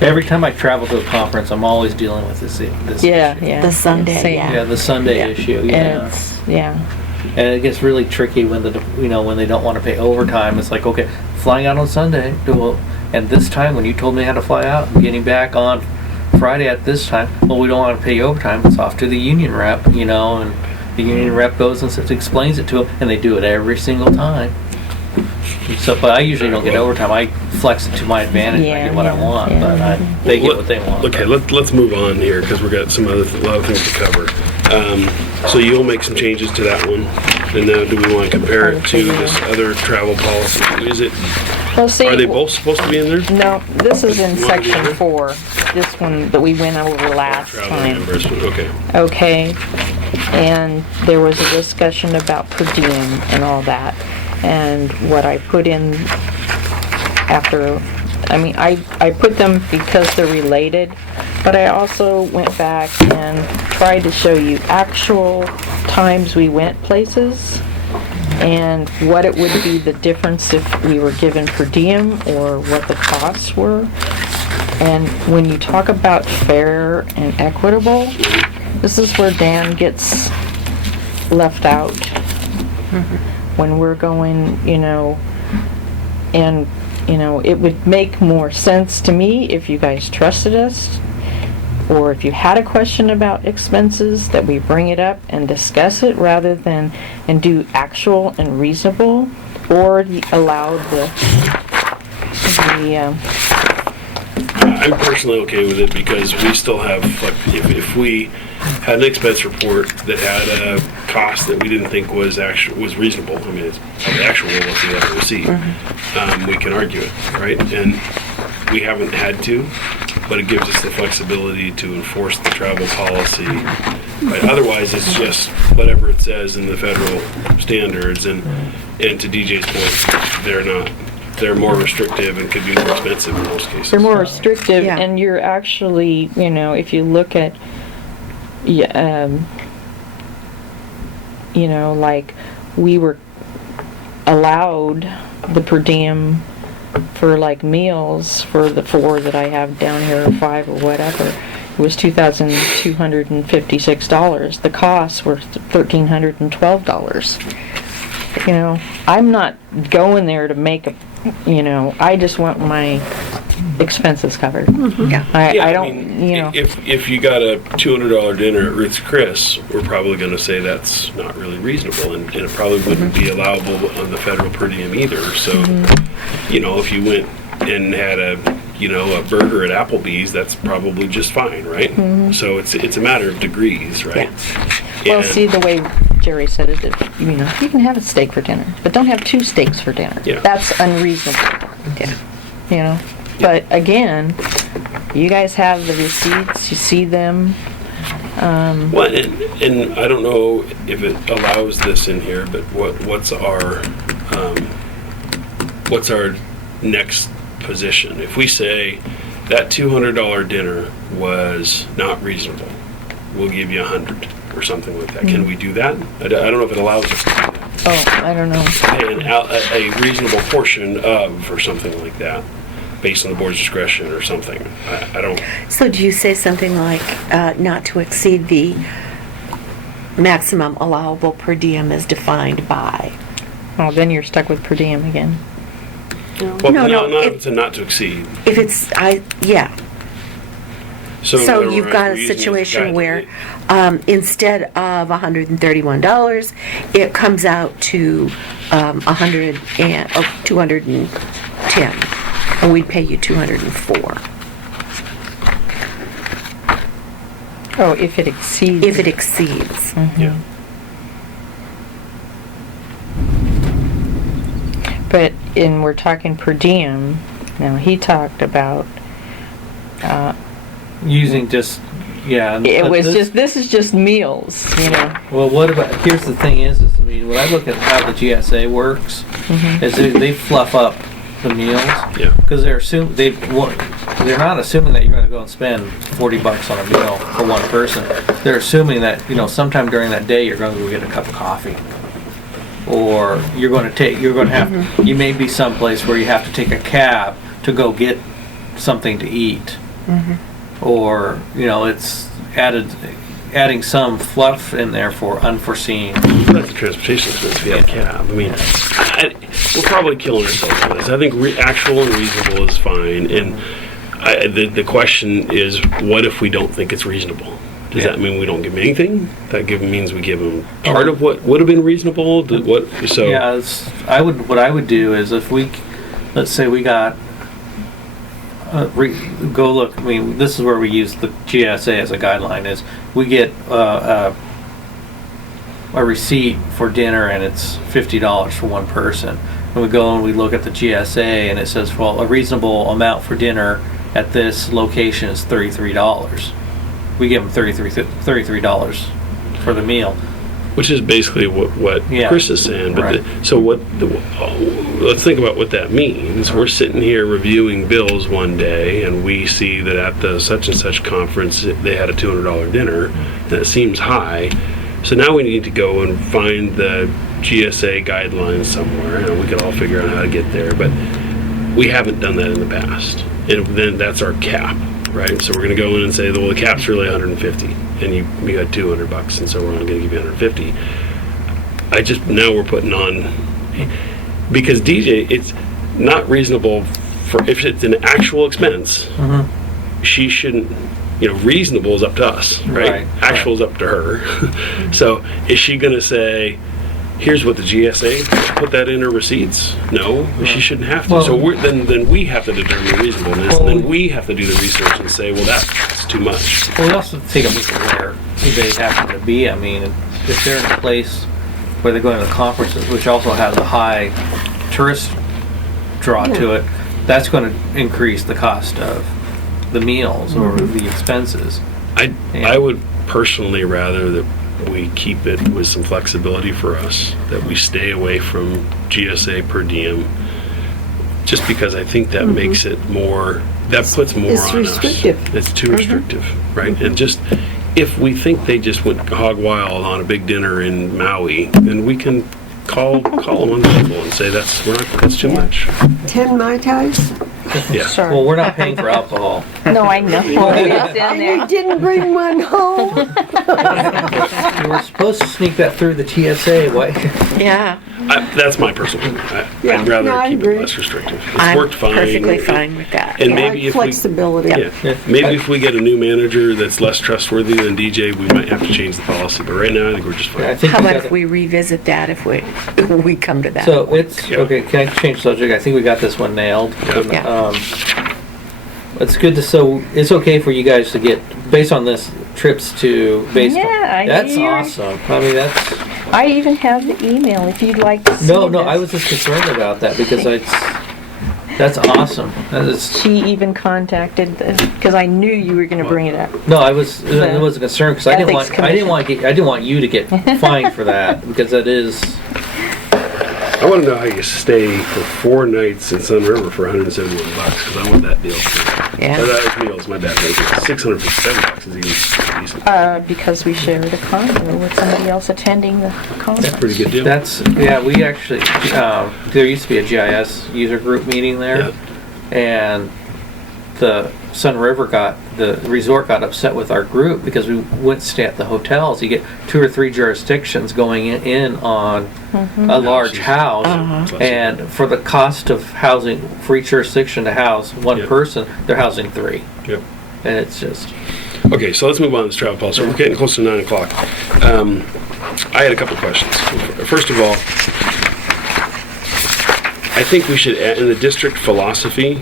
Every time I travel to a conference, I'm always dealing with this Yeah, issue. yeah. The Sunday, Same. yeah. Yeah, the Sunday Yeah. issue, And yeah. it's, yeah. And it gets really tricky when when they don't want to pay overtime. It's like, okay, flying out on Sunday, and this time when you told me how to fly out, and getting back on Friday at this time, well, we don't want to pay you overtime. It's off to the union rep, and the union rep goes and explains it to them, and they do it every single time. So, but I usually don't get overtime. I flex it to my advantage and I get what I want, but they get what they want. Okay, let's move on here because we've got some lot of things to cover. So you'll make some changes to that one, and now do we want to compare it to this other travel policy? Is it? Well, see, Are they both supposed to be in there? No, this is in One or the section other? 4. This one that we went over last Travel time. reimbursement. Okay. Okay, and there was a discussion about per diem and all that. And what I put in after, I put them because they're related, but I also went back and tried to show you actual times we went places and what it would be the difference if we were given per diem or what the costs were. And when you talk about fair and equitable, this is where Dan gets left out. When we're going, and, it would make more sense to me if you guys trusted us, or if you had a question about expenses, that we bring it up and discuss it rather than, and do actual and reasonable, or allow I'm personally okay with it because we still have, like, if we had an expense report that had a cost that we didn't think was reasonable, I mean, it's probably actual, let's see that receipt, we can argue it, right? And we haven't had to, but it gives us the flexibility to enforce the travel policy. Right? Otherwise, it's just whatever it says in the federal standards, and to DJ's point, they're more restrictive and could be more expensive in most cases. They're more restrictive, Yeah. and you're actually, if you look at, like, we were allowed the per diem for, like, meals for the 4 that I have down here, or 5 or whatever. It was $2,256. The costs were $1,312. I'm not going there to make I just want my expenses covered. Yeah. I don't, If you got a $200 dinner at Ruth's Chris, we're probably going to say that's not really reasonable, and it probably wouldn't be allowable on the federal per diem either. So, if you went and had a you know, a burger at Applebee's, that's probably just fine, right? So it's a matter of degrees, right? Well, And- see, the way Jerry said it, you know, you can have a steak for dinner, but don't have 2 steaks for dinner. Yeah. That's unreasonable. You know? But again, you guys have the receipts, you see them. Well, and I don't know if it allows this in here, but what's our next position? If we say that $200 dinner was not reasonable, we'll give you 100 or something like that. Can we do that? I don't know if it allows us to do that. Oh, I don't know. Pay a reasonable portion of or something like that, based on the board's discretion or something. I don't. So do you say something like, not to exceed the maximum allowable per diem as defined by? Well, then you're stuck with per diem again. Well, No, not if- if it's a not to exceed. If it's, yeah. in So other you've words, got we're a using it as situation where, guide. instead of $131, it comes out to 210, and we'd pay you 204 Oh, if it exceeds. if it exceeds. Yeah. But we're talking per diem. Now, he talked about, Using just, yeah. it was just, this is just meals, you know. Well, what about, here's the thing is I mean, when I look at how the GSA works, is they fluff up the meals. Yeah. Because they're not assuming that you're going to go and spend $40 on a meal for one person. They're assuming that, you know, sometime during that day you're going to go get a cup of coffee. Or you may be someplace where you have to take a cab to go get something to eat. Or, you know, it's adding some fluff in there for unforeseen. That's the transportation expense if you have a cab. I mean, we're probably killing ourselves with this. I think actual and reasonable is fine. And the question is, what if we don't think it's reasonable? Does that mean we don't give them anything? That means we give them part of what would have been reasonable? Yeah, what I would do is if let's say we got, go look, I mean, this is where we use the GSA as a guideline, is we get a receipt for dinner and it's $50 for one person. And we go and we look at the GSA and it says, well, a reasonable amount for dinner at this location is $33. We give them $33 for the meal. Which is basically what Yeah. Chris is saying. But Right. let's think about what that means. We're sitting here reviewing bills one day, and we see that at the such and such conference they had a $200 dinner, and it seems high. So now we need to go and find the GSA guidelines somewhere, and we could all figure out how to get there. But we haven't done that in the past, and then that's our cap, right? So we're going to go in and say, well, the cap's really 150, and you got $200, and so we're only going to give you 150. Now we're putting on, because DJ, it's not reasonable if it's an actual expense. She shouldn't. Reasonable is up to us, right? Actual is up to her. So is she going to say, here's what the GSA, put that in her receipts? No, she shouldn't have to. Well, So then we have to determine reasonableness, and then we have to do the research and say, well, that's too much. Well, we also take a look at where they happen to be. I mean, if they're in a place where they're going to the conferences, which also has a high tourist draw to it, that's going to increase the cost of the meals or the expenses. I would personally rather that we keep it with some flexibility for us, that we stay away from GSA per diem, just because I think that makes it more, that puts more It's on restrictive. us. It's too restrictive, right? And just, if we think they just went hog wild on a big dinner in Maui, then we can call them on the table and say that's too much. 10 Mai Tais? Yeah. Sure. Well, we're not paying for alcohol. No, I know. It's in And there. you didn't bring one home? You were supposed to sneak that through the TSA. Why? Yeah, That's my personal opinion. Yeah, I'd rather no, I keep agree. it less restrictive. It's I'm worked fine. perfectly fine with that. And I maybe like if we, flexibility. maybe if we get a new manager that's less trustworthy than DJ, we might have to change the policy. But right now, I think we're just I fine. think How we about got if we revisit that if we come to that? So it's Yeah. okay. Can I change subject? I think we got this one nailed. Yeah. Yeah. it's good to, so it's okay for you guys to get, based on this, trips to baseball. Yeah, That's yeah. awesome. I mean, that's, I even have the email if you'd like to see no, this. I was just concerned about that because that's awesome. That is, She even contacted, because I knew you were going to bring it up. no, it was a concern because I didn't Ethics want you to get fined for that because that is, I want to know how you stay for 4 nights in Sun River for $171 because I want that deal too. Yeah. Or that was meals, my bad. $657 is even decent. Because we shared a condo with somebody else attending the conference. Pretty good deal. that's, yeah, we actually, there used to be a GIS user group meeting there. Yeah. And the the resort got upset with our group because we went stay at the hotels. You get 2 or 3 jurisdictions going in on a large house, and for the cost of housing for each jurisdiction to house one Yep. person, they're housing 3, Yep. and it's just Okay, so let's move on to this travel policy. We're getting close to 9 o'clock. I had a couple questions. First of all, I think we should add, in the district philosophy,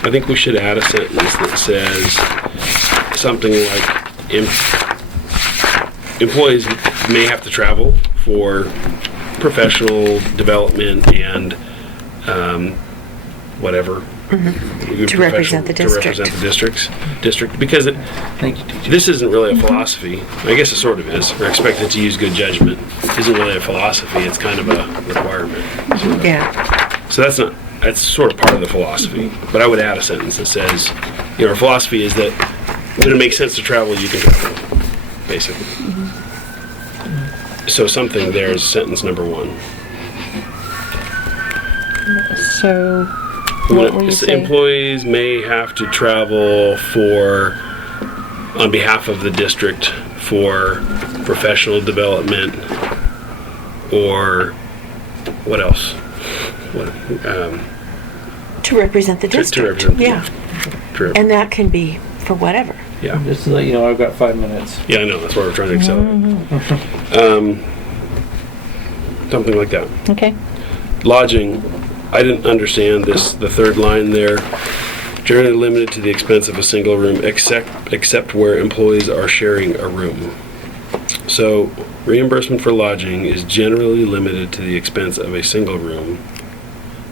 I think we should add a sentence that says something like, employees may have to travel for professional development and whatever. To represent the To represent the district, because thank you, teacher. this isn't really a philosophy. I guess it sort of is. We're expected to use good judgment. It isn't really a philosophy. It's kind of a requirement. Yeah. So that's sort of part of the philosophy. But I would add a sentence that says, our philosophy is that when it makes sense to travel, you can travel, basically. So something there is sentence number 1. So, what were you saying? Employees may have to travel on behalf of the district for professional development or what else? To represent the district. To represent the Yeah. True. And that can be for whatever. Yeah. Just to let you know, I've got 5 minutes. Yeah, I know. That's why we're trying to accelerate. Something like that. Okay. Lodging, I didn't understand this, the third line there. Generally limited to the expense of a single room, except where employees are sharing a room. So, reimbursement for lodging is generally limited to the expense of a single room,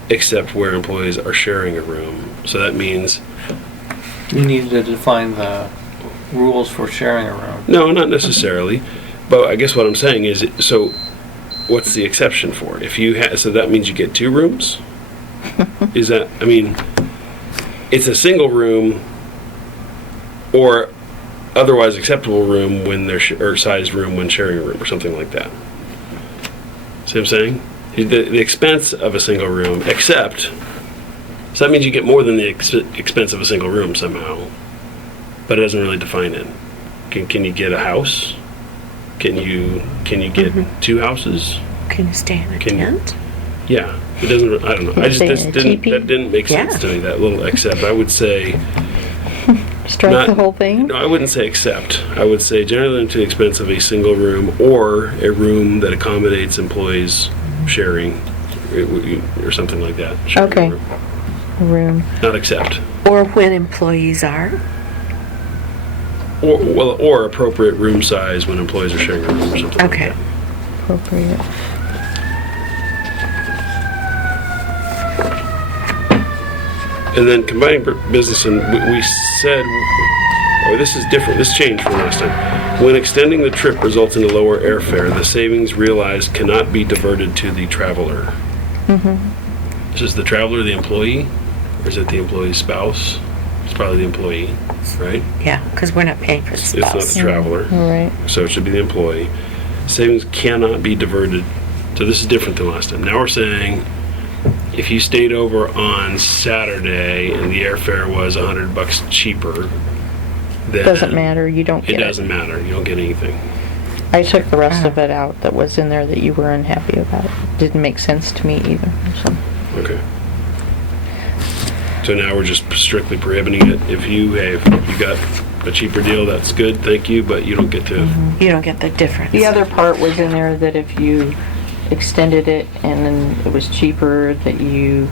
except where employees are sharing a room. So that means... You need to define the rules for sharing a room. No, not necessarily. But I guess what I'm saying is, so what's the exception for? If you so that means you get 2 rooms? Is that, I mean, it's a single room or otherwise acceptable room when they're, or sized room when sharing a room or something like that. See what I'm saying? The expense of a single room, except, so that means you get more than the expense of a single room somehow, but it doesn't really define it. Can you get a house? Can you get 2 houses? Can you stay in a tent? Yeah, it doesn't. I don't know. I just Stay in this a didn't teepee? that didn't make sense Yeah. to me. That little except. I would say Strike not- the whole thing? no. I wouldn't say except. I would say generally to the expense of a single room or a room that accommodates employees sharing or something like that. Sharing a Okay. room. Room. Not except. Or when employees are. Or appropriate room size when employees are sharing a room or something Okay. like that. Appropriate. And then combining business and we said, oh, this is different. This changed from last time. When extending the trip results in a lower airfare, the savings realized cannot be diverted to the traveler. This is the traveler the employee, or is it the employee's spouse? It's probably the employee, right? Yeah, because we're not paying for the It's not spouse. the traveler, All right. so it should be the employee. Savings cannot be diverted. So this is different than last time. Now we're saying if you stayed over on Saturday and the airfare was $100 cheaper, then Doesn't matter, you don't It get it. doesn't matter. You don't get anything. I took the rest of it out that was in there that you were unhappy about. Didn't make sense to me either, so. Okay. So now we're just strictly prohibiting it. If you got a cheaper deal, that's good, thank you, but you don't get to. You don't get the difference. The other part was in there that if you extended it and then it was cheaper, that you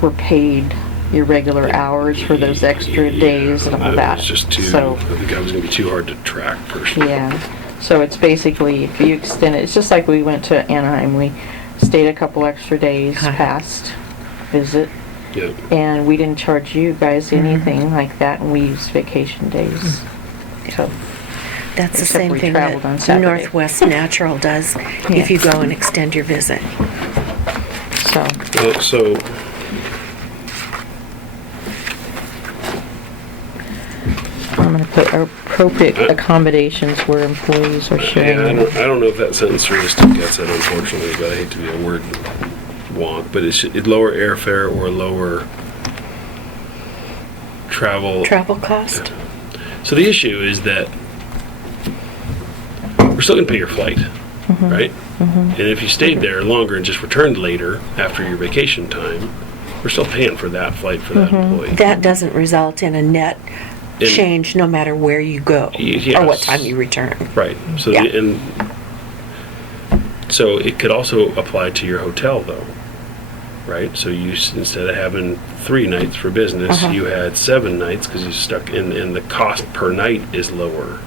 were paid your regular hours for those extra days and all that. It's just too, So, I think that was gonna be too hard to track personally. yeah, so it's basically, if you extend it, it's just like we went to Anaheim, we stayed a couple extra days past visit, Yeah. and we didn't charge you guys anything like that, and we used vacation days. So, That's the Except same we thing traveled on that Saturday. Northwest Natural does if you go and extend your visit. so, Well, so, I'm gonna put appropriate accommodations where employees are yeah, sharing. I don't know if that sentence really still gets it, unfortunately, but I hate to be a word wonk, but it lower airfare or lower travel. Travel cost? So the issue is that we're still gonna pay your flight, right? And if you stayed there longer and just returned later after your vacation time, we're still paying for that flight for that employee. That doesn't result in a net And- change no matter where you go or what Yes. time you return. Right. So Yeah. and so it could also apply to your hotel though, right? So you instead of having 3 nights for business, you had 7 nights because you stuck in, and the cost per night is lower.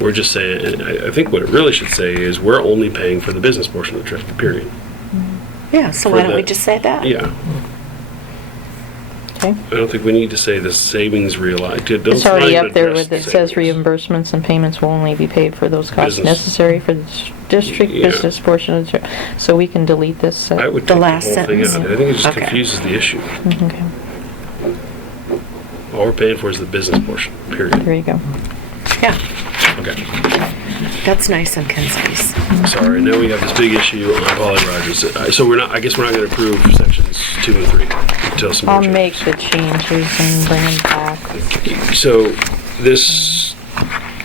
We're just saying, and I think what it really should say is we're only paying for the business portion of the trip. Period. Yeah, so For why don't we the- just say that? Yeah. Okay. I don't think we need to say the savings realized. It's already up there with, it says reimbursements and payments will only be paid for those costs Business. necessary for the district Yeah. business portion of the trip. So we can delete this. I would The take last the whole thing sentence. out. I think it just Okay. confuses the issue. Okay, All we're paying for is the business portion. Period. there you go. Yeah, Okay. that's nice and concise. Sorry, now we have this big issue on Polly Rogers. So we're not, I guess we're not gonna approve sections 2 and 3 until some more I'll make changes. the changes and bring them back. So this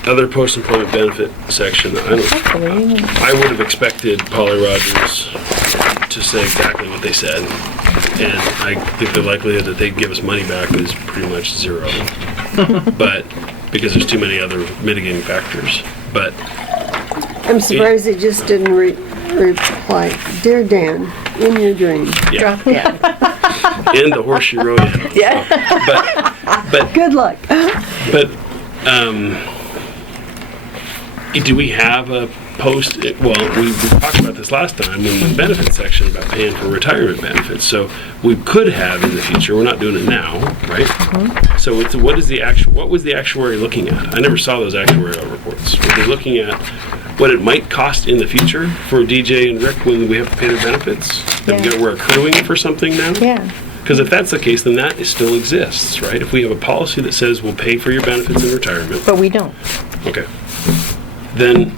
other post-employment benefit section, Hopefully, I would have expected Polly Rogers to say exactly what they said. And I think the likelihood that they'd give us money back is pretty much 0. But, because there's too many other mitigating factors. But I'm surprised they just didn't reply. Dear Dan, in your dream. yeah, Drop dead. and the horse you rode in. Yeah. But Good luck. But, do we have a post, well, we talked about this last time in the benefits section about paying for retirement benefits. So we could have in the future, we're not doing it now, right? So it's, what was the actuary looking at? I never saw those actuarial reports. Were they looking at what it might cost in the future for DJ and Rick when we have to pay their benefits? That we're accruing for something now? yeah. Because if that's the case, then that still exists, right? If we have a policy that says we'll pay for your benefits in retirement, But we don't. okay, then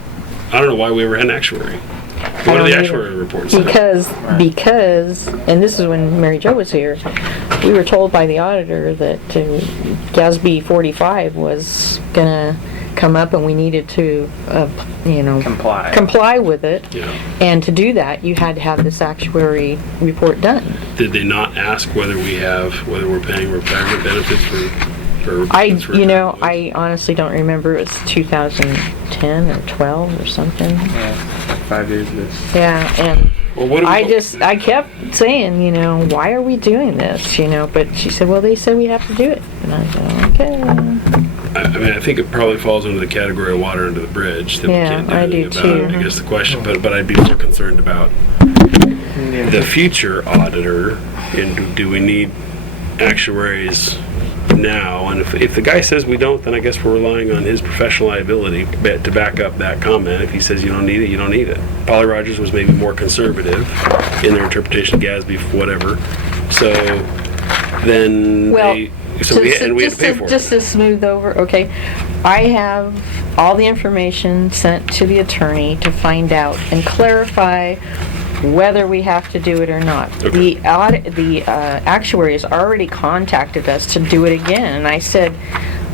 I don't know why we ever had an actuary. What are don't the either. actuary reports say? Because, and this is when Mary Jo was here, we were told by the auditor that GASB 45 was gonna come up and we needed to, comply with it. Yeah. And to do that, you had to have this actuary report done. Did they not ask whether we're paying retirement benefits for I honestly don't remember. It was 2010 or 12 or something. Yeah, 5 years ago. Yeah, and Well, what do we, I kept saying, why are we doing this, but she said, well, they said we have to do it. And I go, okay. I mean, I think it probably falls under the category of water under the bridge that Yeah, we can't do I anything do about. too. I guess the question, but I'd be more concerned about the future auditor, and do we need actuaries now? And if the guy says we don't, then I guess we're relying on his professional liability to back up that comment. If he says you don't need it, you don't need it. Polly Rogers was maybe more conservative in their interpretation of GASB, whatever. So then Well, we had to pay for it. Just to smooth over, okay. I have all the information sent to the attorney to find out and clarify whether we have to do it or not. Okay. The actuary has already contacted us to do it again, and I said,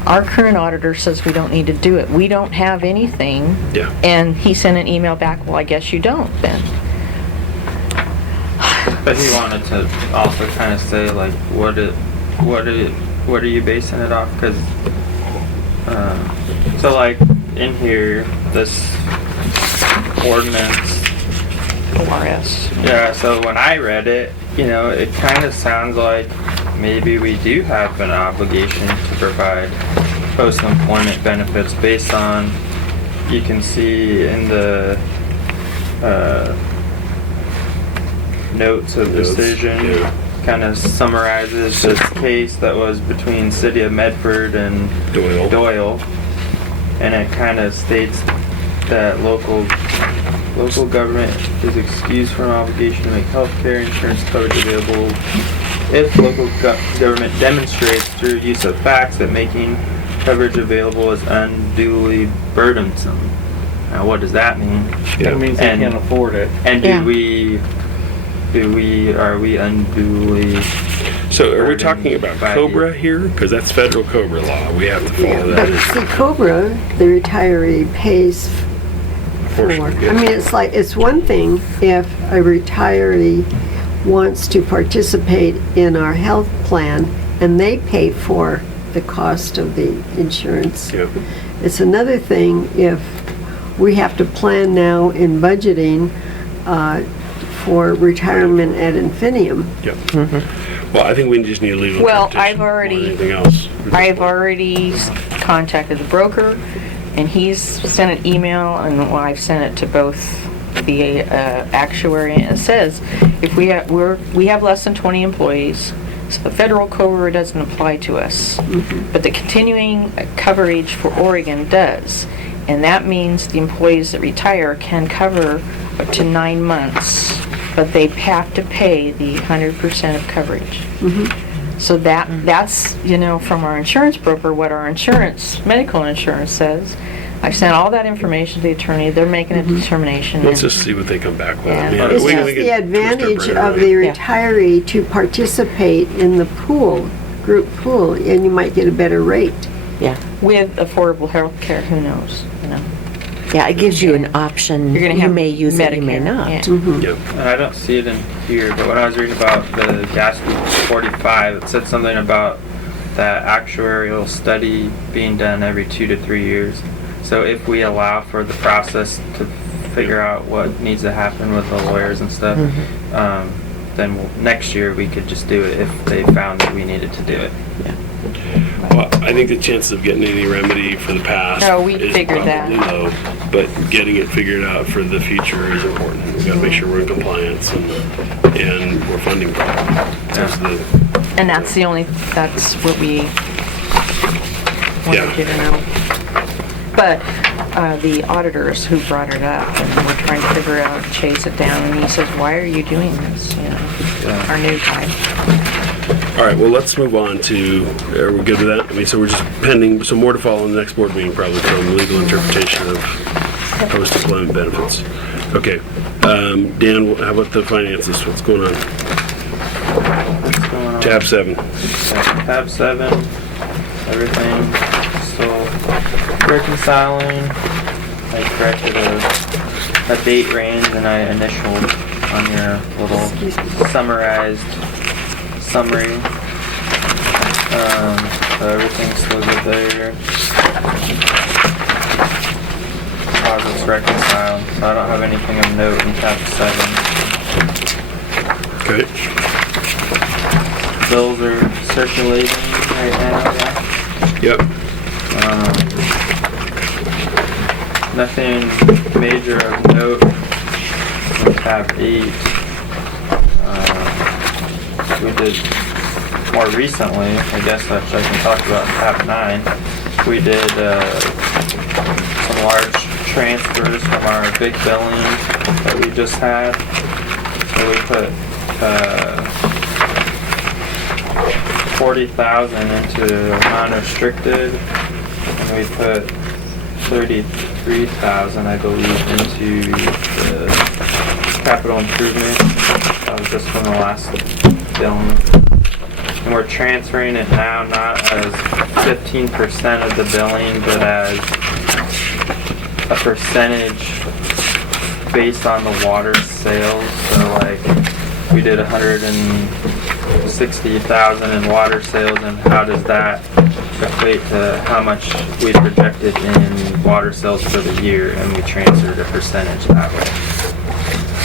our current auditor says we don't need to do it. We don't have anything. Yeah. And he sent an email back, well, I guess you don't then. But he wanted to also kind of say like, what are you basing it off? Because so like in here, this ordinance. ORS. Yeah. So when I read it, you know, it kind of sounds like maybe we do have an obligation to provide post-employment benefits based on, you can see in the notes of decision, yeah. kind of summarizes this case that was between City of Medford and Doyle. And it kind of states that local government is excused from obligation to make healthcare insurance coverage available if local government demonstrates through use of facts that making coverage available is unduly burdensome. Now, what does that mean? That means they can't afford it. And Yeah. are we unduly? So are we talking about COBRA here? Because that's federal COBRA law. We have to follow But that. see, COBRA, the retiree pays for. Portion, yeah. I mean, it's one thing if a retiree wants to participate in our health plan and they pay for the cost of the insurance. Yeah. It's another thing if we have to plan now in budgeting for retirement ad infinitum. Yep. Well, I think we just need a legal Well, interpretation I've more than already- anything else. I've already contacted the broker, and he's sent an email, and well, I've sent it to both the actuary, and it says if we have less than 20 employees, so the federal COBRA doesn't apply to us, but the continuing coverage for Oregon does, and that means the employees that retire can cover up to 9 months, but they have to pay the 100% of coverage. So that's, you know, from our insurance broker, what our medical insurance says. I've sent all that information to the attorney. They're making a determination. Let's just see what they come back with. Yeah. I mean, It's we just can the twist our advantage brain of around the it. Yeah. retiree to participate in the pool, group pool, and you might get a better rate. Yeah, With affordable health care, who knows, you know? yeah, it gives you an option. You're gonna You have may use it, you may Medicare, not. yeah. Yep. And I don't see it in here, but when I was reading about the gas group 45, it said something about that actuarial study being done every 2 to 3 years. So if we allow for the process to figure out what needs to happen with the lawyers and stuff, then next year we could just do it if they found that we needed to do it. Well, I think the chances of getting any remedy for the past No, we is figured probably that. low, but getting it figured out for the future is important. We got to make sure we're in compliance and we're funding properly. That's And that's what we wanted you to know. But the auditors who brought it up, and we're trying to figure out, chase it down, and he says, why are you doing this? You know, our new guy. All right, well, let's move on to, are we good with that? I mean, so we're just pending, so more to follow in the next board meeting, probably from legal interpretation of post-employment benefits. Okay, Dan, how about the finances? What's going on? What's going on? Tab 7. Tab 7, everything still reconciling. I corrected a date range and I initialed on your little summarized summary. So everything's still good there. Deposits reconciled, so I don't have anything of note in tab 7. Okay. Bills are circulating right now, yeah. Yep. Nothing major of note in tab 8. We did more recently, I guess I can talk about in tab 9. We did some large transfers from our big billing that we just had. So we put 40,000 into non-restricted, and we put 33,000, I believe, into the capital improvement. That was just from the last billing. And we're transferring it now not as 15% of the billing, but as a percentage based on the water sales. So like we did 160,000 in water sales, and how does that equate to how much we projected in water sales for the year, and we transferred a percentage that way.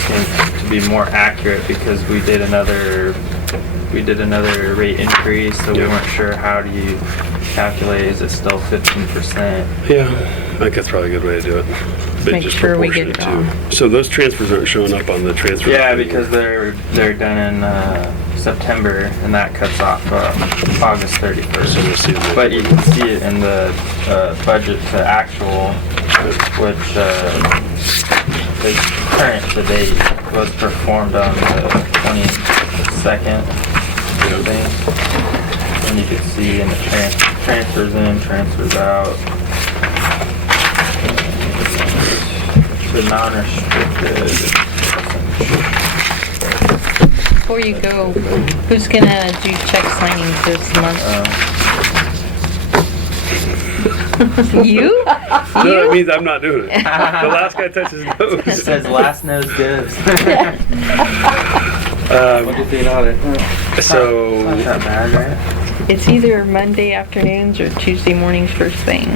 to be more accurate because we did another rate increase, so we Yeah. weren't sure how do you calculate, is it still 15%? Yeah, I think that's probably a good way to do it. But Make just sure we get proportionate it to- So those transfers aren't showing up on the transfer. Yeah, because they're done in September, and that cuts off August 31st. So we'll see them. But you can see it in the budget to actual, which is current to date, was performed on the 22nd, I think. And you can see in the transfers in, transfers out. The non-restricted. Before you go, who's gonna do check signings this month? You? No, that means I'm not doing it. The last guy touches It nose. says last nose gives. What do you think on it? So, Not that bad, right? It's either Monday afternoons or Tuesday mornings first thing.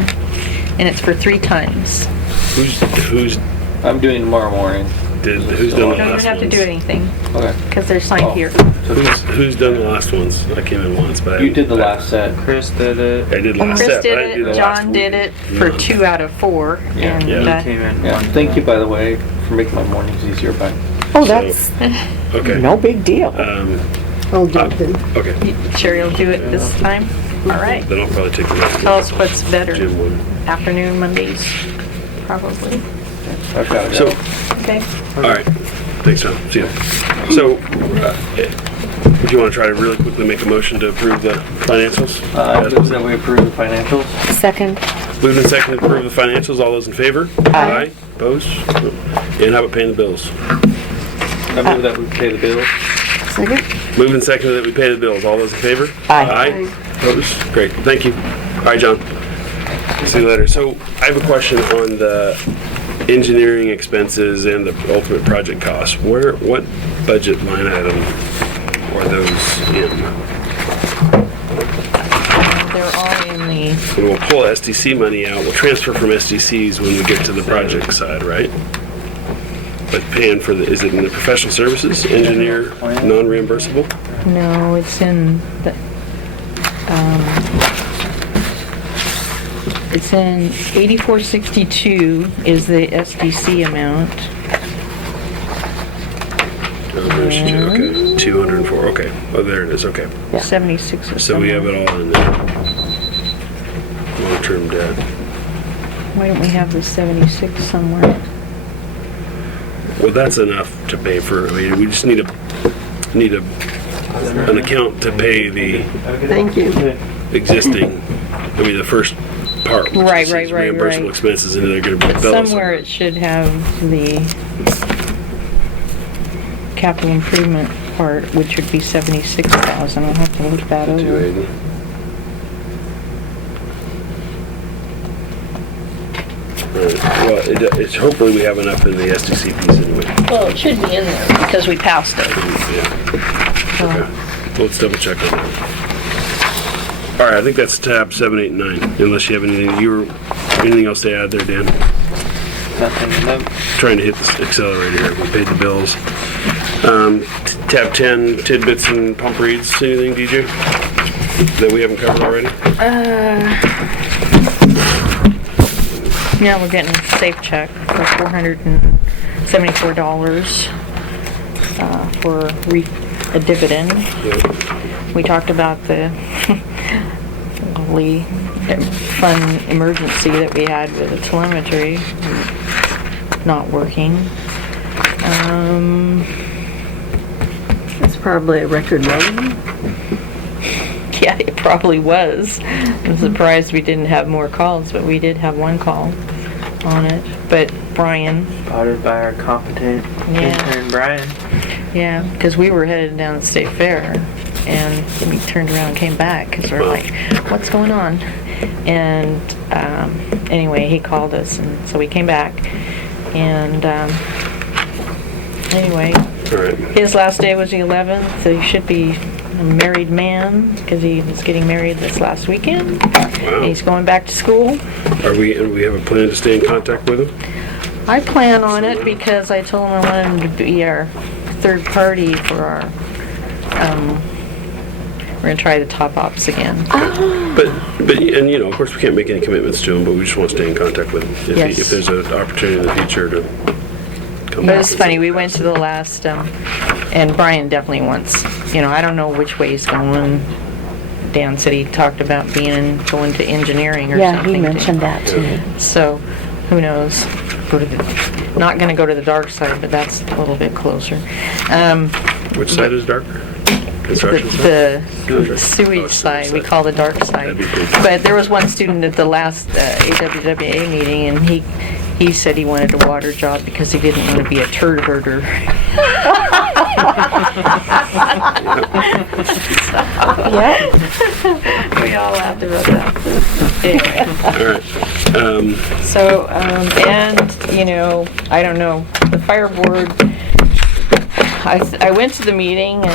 And it's for 3 times. who's I'm doing tomorrow morning. who's done the You don't last have to ones? do anything, Okay. because they're signed Oh. here. Who's done the last ones? I came in once, but You did the last set. Chris did it. I did last Chris set, did but I didn't do the it, last John one. did it for No. 2 out of 4. Yeah. And Yeah. He came in Yeah. one Thank you, time. by the way, for making my mornings easier. Bye. Oh, So- that's Okay. no big deal. I'll jump in. Okay. Sherry will do it this time? All right. Then I'll probably take the rest. Tell us what's better. Jim would. Afternoon, Mondays, probably. I've got it. So, Okay. all right. Thanks, John. See you. So, do you want to try to really quickly make a motion to approve the financials? I move that we approve the financials. Second, Moved and seconded to approve the financials. All those in favor? Aye. Opposed? No. And how about paying the bills? I move that we pay the bills. Second? Moved and seconded that we pay the bills. All those in favor? Aye. Aye. Opposed? Great. Thank you. All right, John. See you later. So I have a question on the engineering expenses and the ultimate project costs. What budget line item are those in? They're all in the, And we'll pull SDC money out. We'll transfer from SDCs when we get to the project side, right? But paying for the, is it in the professional services, engineer, non-reimbursable? no, it's in the, it's in 8462 is the SDC amount. Oh, there's two, okay. 204, okay. Oh, there it is, okay. 76 or So we have something. it all in there. Long-term debt. Why don't we have the 76 somewhere? Well, that's enough to pay for, I mean, we just need an account to pay the Thank you. existing, I mean, the first part. which Right, is right, these right, Reimbursable right. expenses, and they're gonna be But billed somewhere it should have the capital improvement part, which would be 76,000. I'll have to look that over. 280. Well, it's, hopefully we have enough in the SDC piece anyway. Well, it should be in there because we passed it. Yeah. Okay. Let's double check on that. All right, I think that's tab 7, 8, and 9. Unless you have anything else to add there, Dan? Nothing, nope. Trying to hit the accelerator here. We paid the bills. Tab 10, tidbits and pump reads. Anything, DJ? That we haven't covered already? Yeah, we're getting a safe check for $474 for a dividend. Yeah. We talked about the lovely fun emergency that we had with the telemetry not working. It's probably a record low. Yeah, it probably was. I'm surprised we didn't have more calls, but we did have one call on it. But Brian, Spotted by our competent Yeah. intern Brian. yeah, because we were headed down to the state fair, and we turned around and came back because we're like, what's going on? And anyway, he called us, and so we came back. And anyway, All right. his last day was the 11th. So he should be a married man because he was getting married this last weekend. Wow. He's going back to school. And we have a plan to stay in contact with him? I plan on it because I told him I wanted him to be our third party for our, we're gonna try the top ops again. But, and you know, of course, we can't make any commitments to him, but we just want to stay in contact with him. Yes. If there's an opportunity in the future to come But back. it's funny, we went to the last, and Brian definitely wants, you know, I don't know which way he's going. Dan said he talked about going to engineering or Yeah, something. he mentioned that to me. So, who knows? Not gonna go to the dark side, but that's a little bit closer. Which side is darker? Construction side? The Oh, sewage side, we side. call the dark side. That'd be good. But there was one student at the last AWWA meeting, and he said he wanted a water job because he didn't want to be a turd herder. Yeah. We all laughed about that. Anyway. All right. So, and, you know, I don't know, the fire board, I went to the meeting and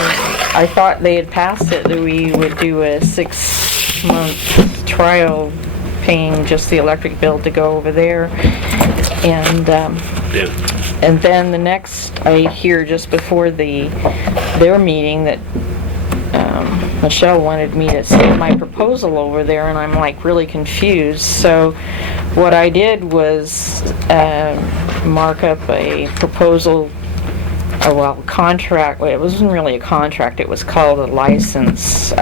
I thought they had passed it, that we would do a 6-month trial paying just the electric bill to go over there. And, Yeah. and then the next, I hear just before their meeting that Michelle wanted me to send my proposal over there, and I'm like really confused. So what I did was mark up a proposal, contract. Well, it wasn't really a contract, it was called a license,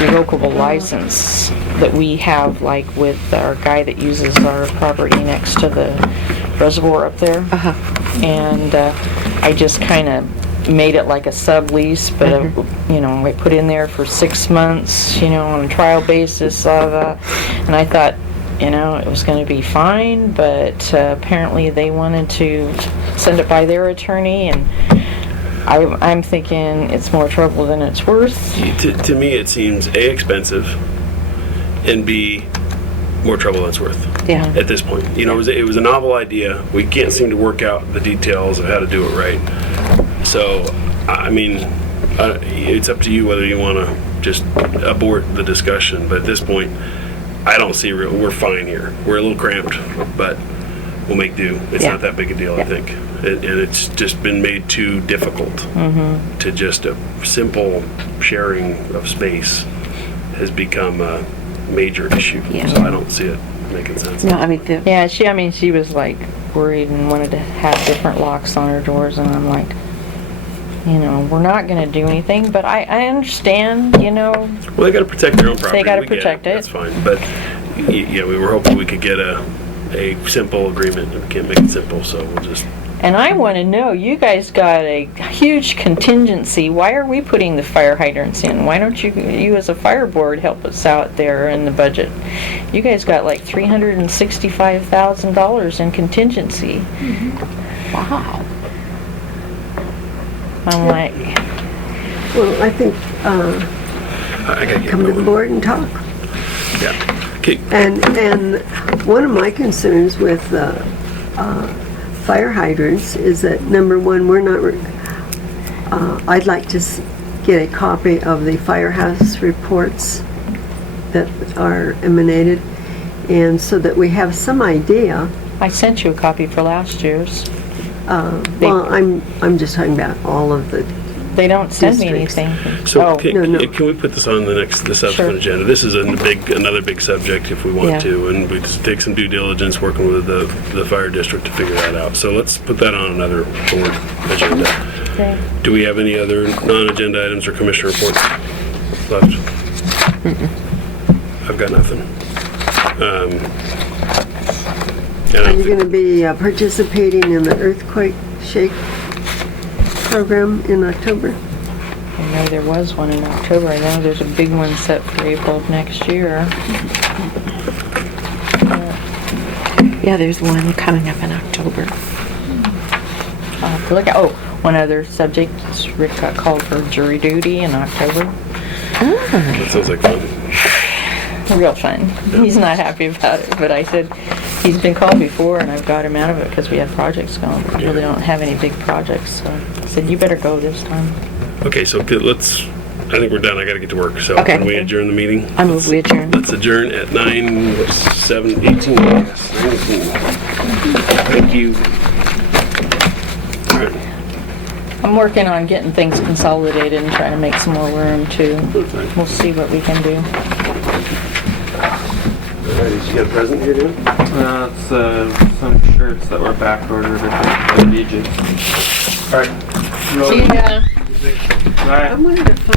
revocable license that we have, like with our guy that uses our property next to the reservoir up there. And I just kind of made it like a sublease, but you know, I put in there for 6 months, you know, on a trial basis, and I thought, you know, it was going to be fine, but apparently they wanted to send it by their attorney, and I'm thinking it's more trouble than it's worth. To me, it seems A, expensive, and B, more trouble than it's worth. Yeah. At this point, you know, it was a novel idea. We can't seem to work out the details of how to do it right. So, I mean, it's up to you whether you want to just abort the discussion. But at this point, I don't see we're fine here. We're a little cramped, but we'll make do. It's not that big a deal, I think. And it's just been made too difficult to just a simple sharing of space has become a major issue. Yeah. So I don't see it making sense. No, I mean, Yeah, she was like worried and wanted to have different locks on her doors, and I'm like, you know, we're not going to do anything, but I understand, you know. Well, they got to protect their own property. They gotta We get protect it. That's fine. But yeah, we were hoping we could get a simple agreement, and we can't make it simple, so we'll just. And I want to know, you guys got a huge contingency. Why are we putting the fire hydrants in? Why don't you as a fire board help us out there in the budget? You guys got like $365,000 in contingency. wow. I'm like, Well, I think, I got to get come to the going. board and talk. Yeah. Okay. And one of my concerns with fire hydrants is that, number one, we're not, I'd like to get a copy of the firehouse reports that are emanated, and so that we have some idea. I sent you a copy for last year's. Well, I'm just talking about all of the, They don't send me Districts. anything. So Oh. No. can we put this on the subsequent Sure. agenda? This is another big subject if we want Yeah. to, and we just take some due diligence working with the fire district to figure that out. So let's put that on another board agenda. Okay. Do we have any other non-agenda items or commissioner reports left? I've got nothing. And are you going to be participating in the earthquake shake program in October? I know there was one in October. I know there's a big one set for April of next year. Yeah, there's one coming up in October. I'll have to look at, one other subject. Rick got called for jury duty in October. that sounds like fun. Real fun. He's not happy about it, but I said, he's been called before and I've got him out of it because we have projects going. We really don't have any big projects, so I said, you better go this time. Okay, so let's. I think we're done. I got to get to work. So Okay. can we adjourn the meeting? I move we adjourn. Let's adjourn at 9:18. Thank you. All right. I'm working on getting things consolidated and trying to make some more room too. We'll see what we can do. All right, did you get a present here, dude? It's some shirts that were back ordered at the DJs. All right. See ya. Bye. I wanted to find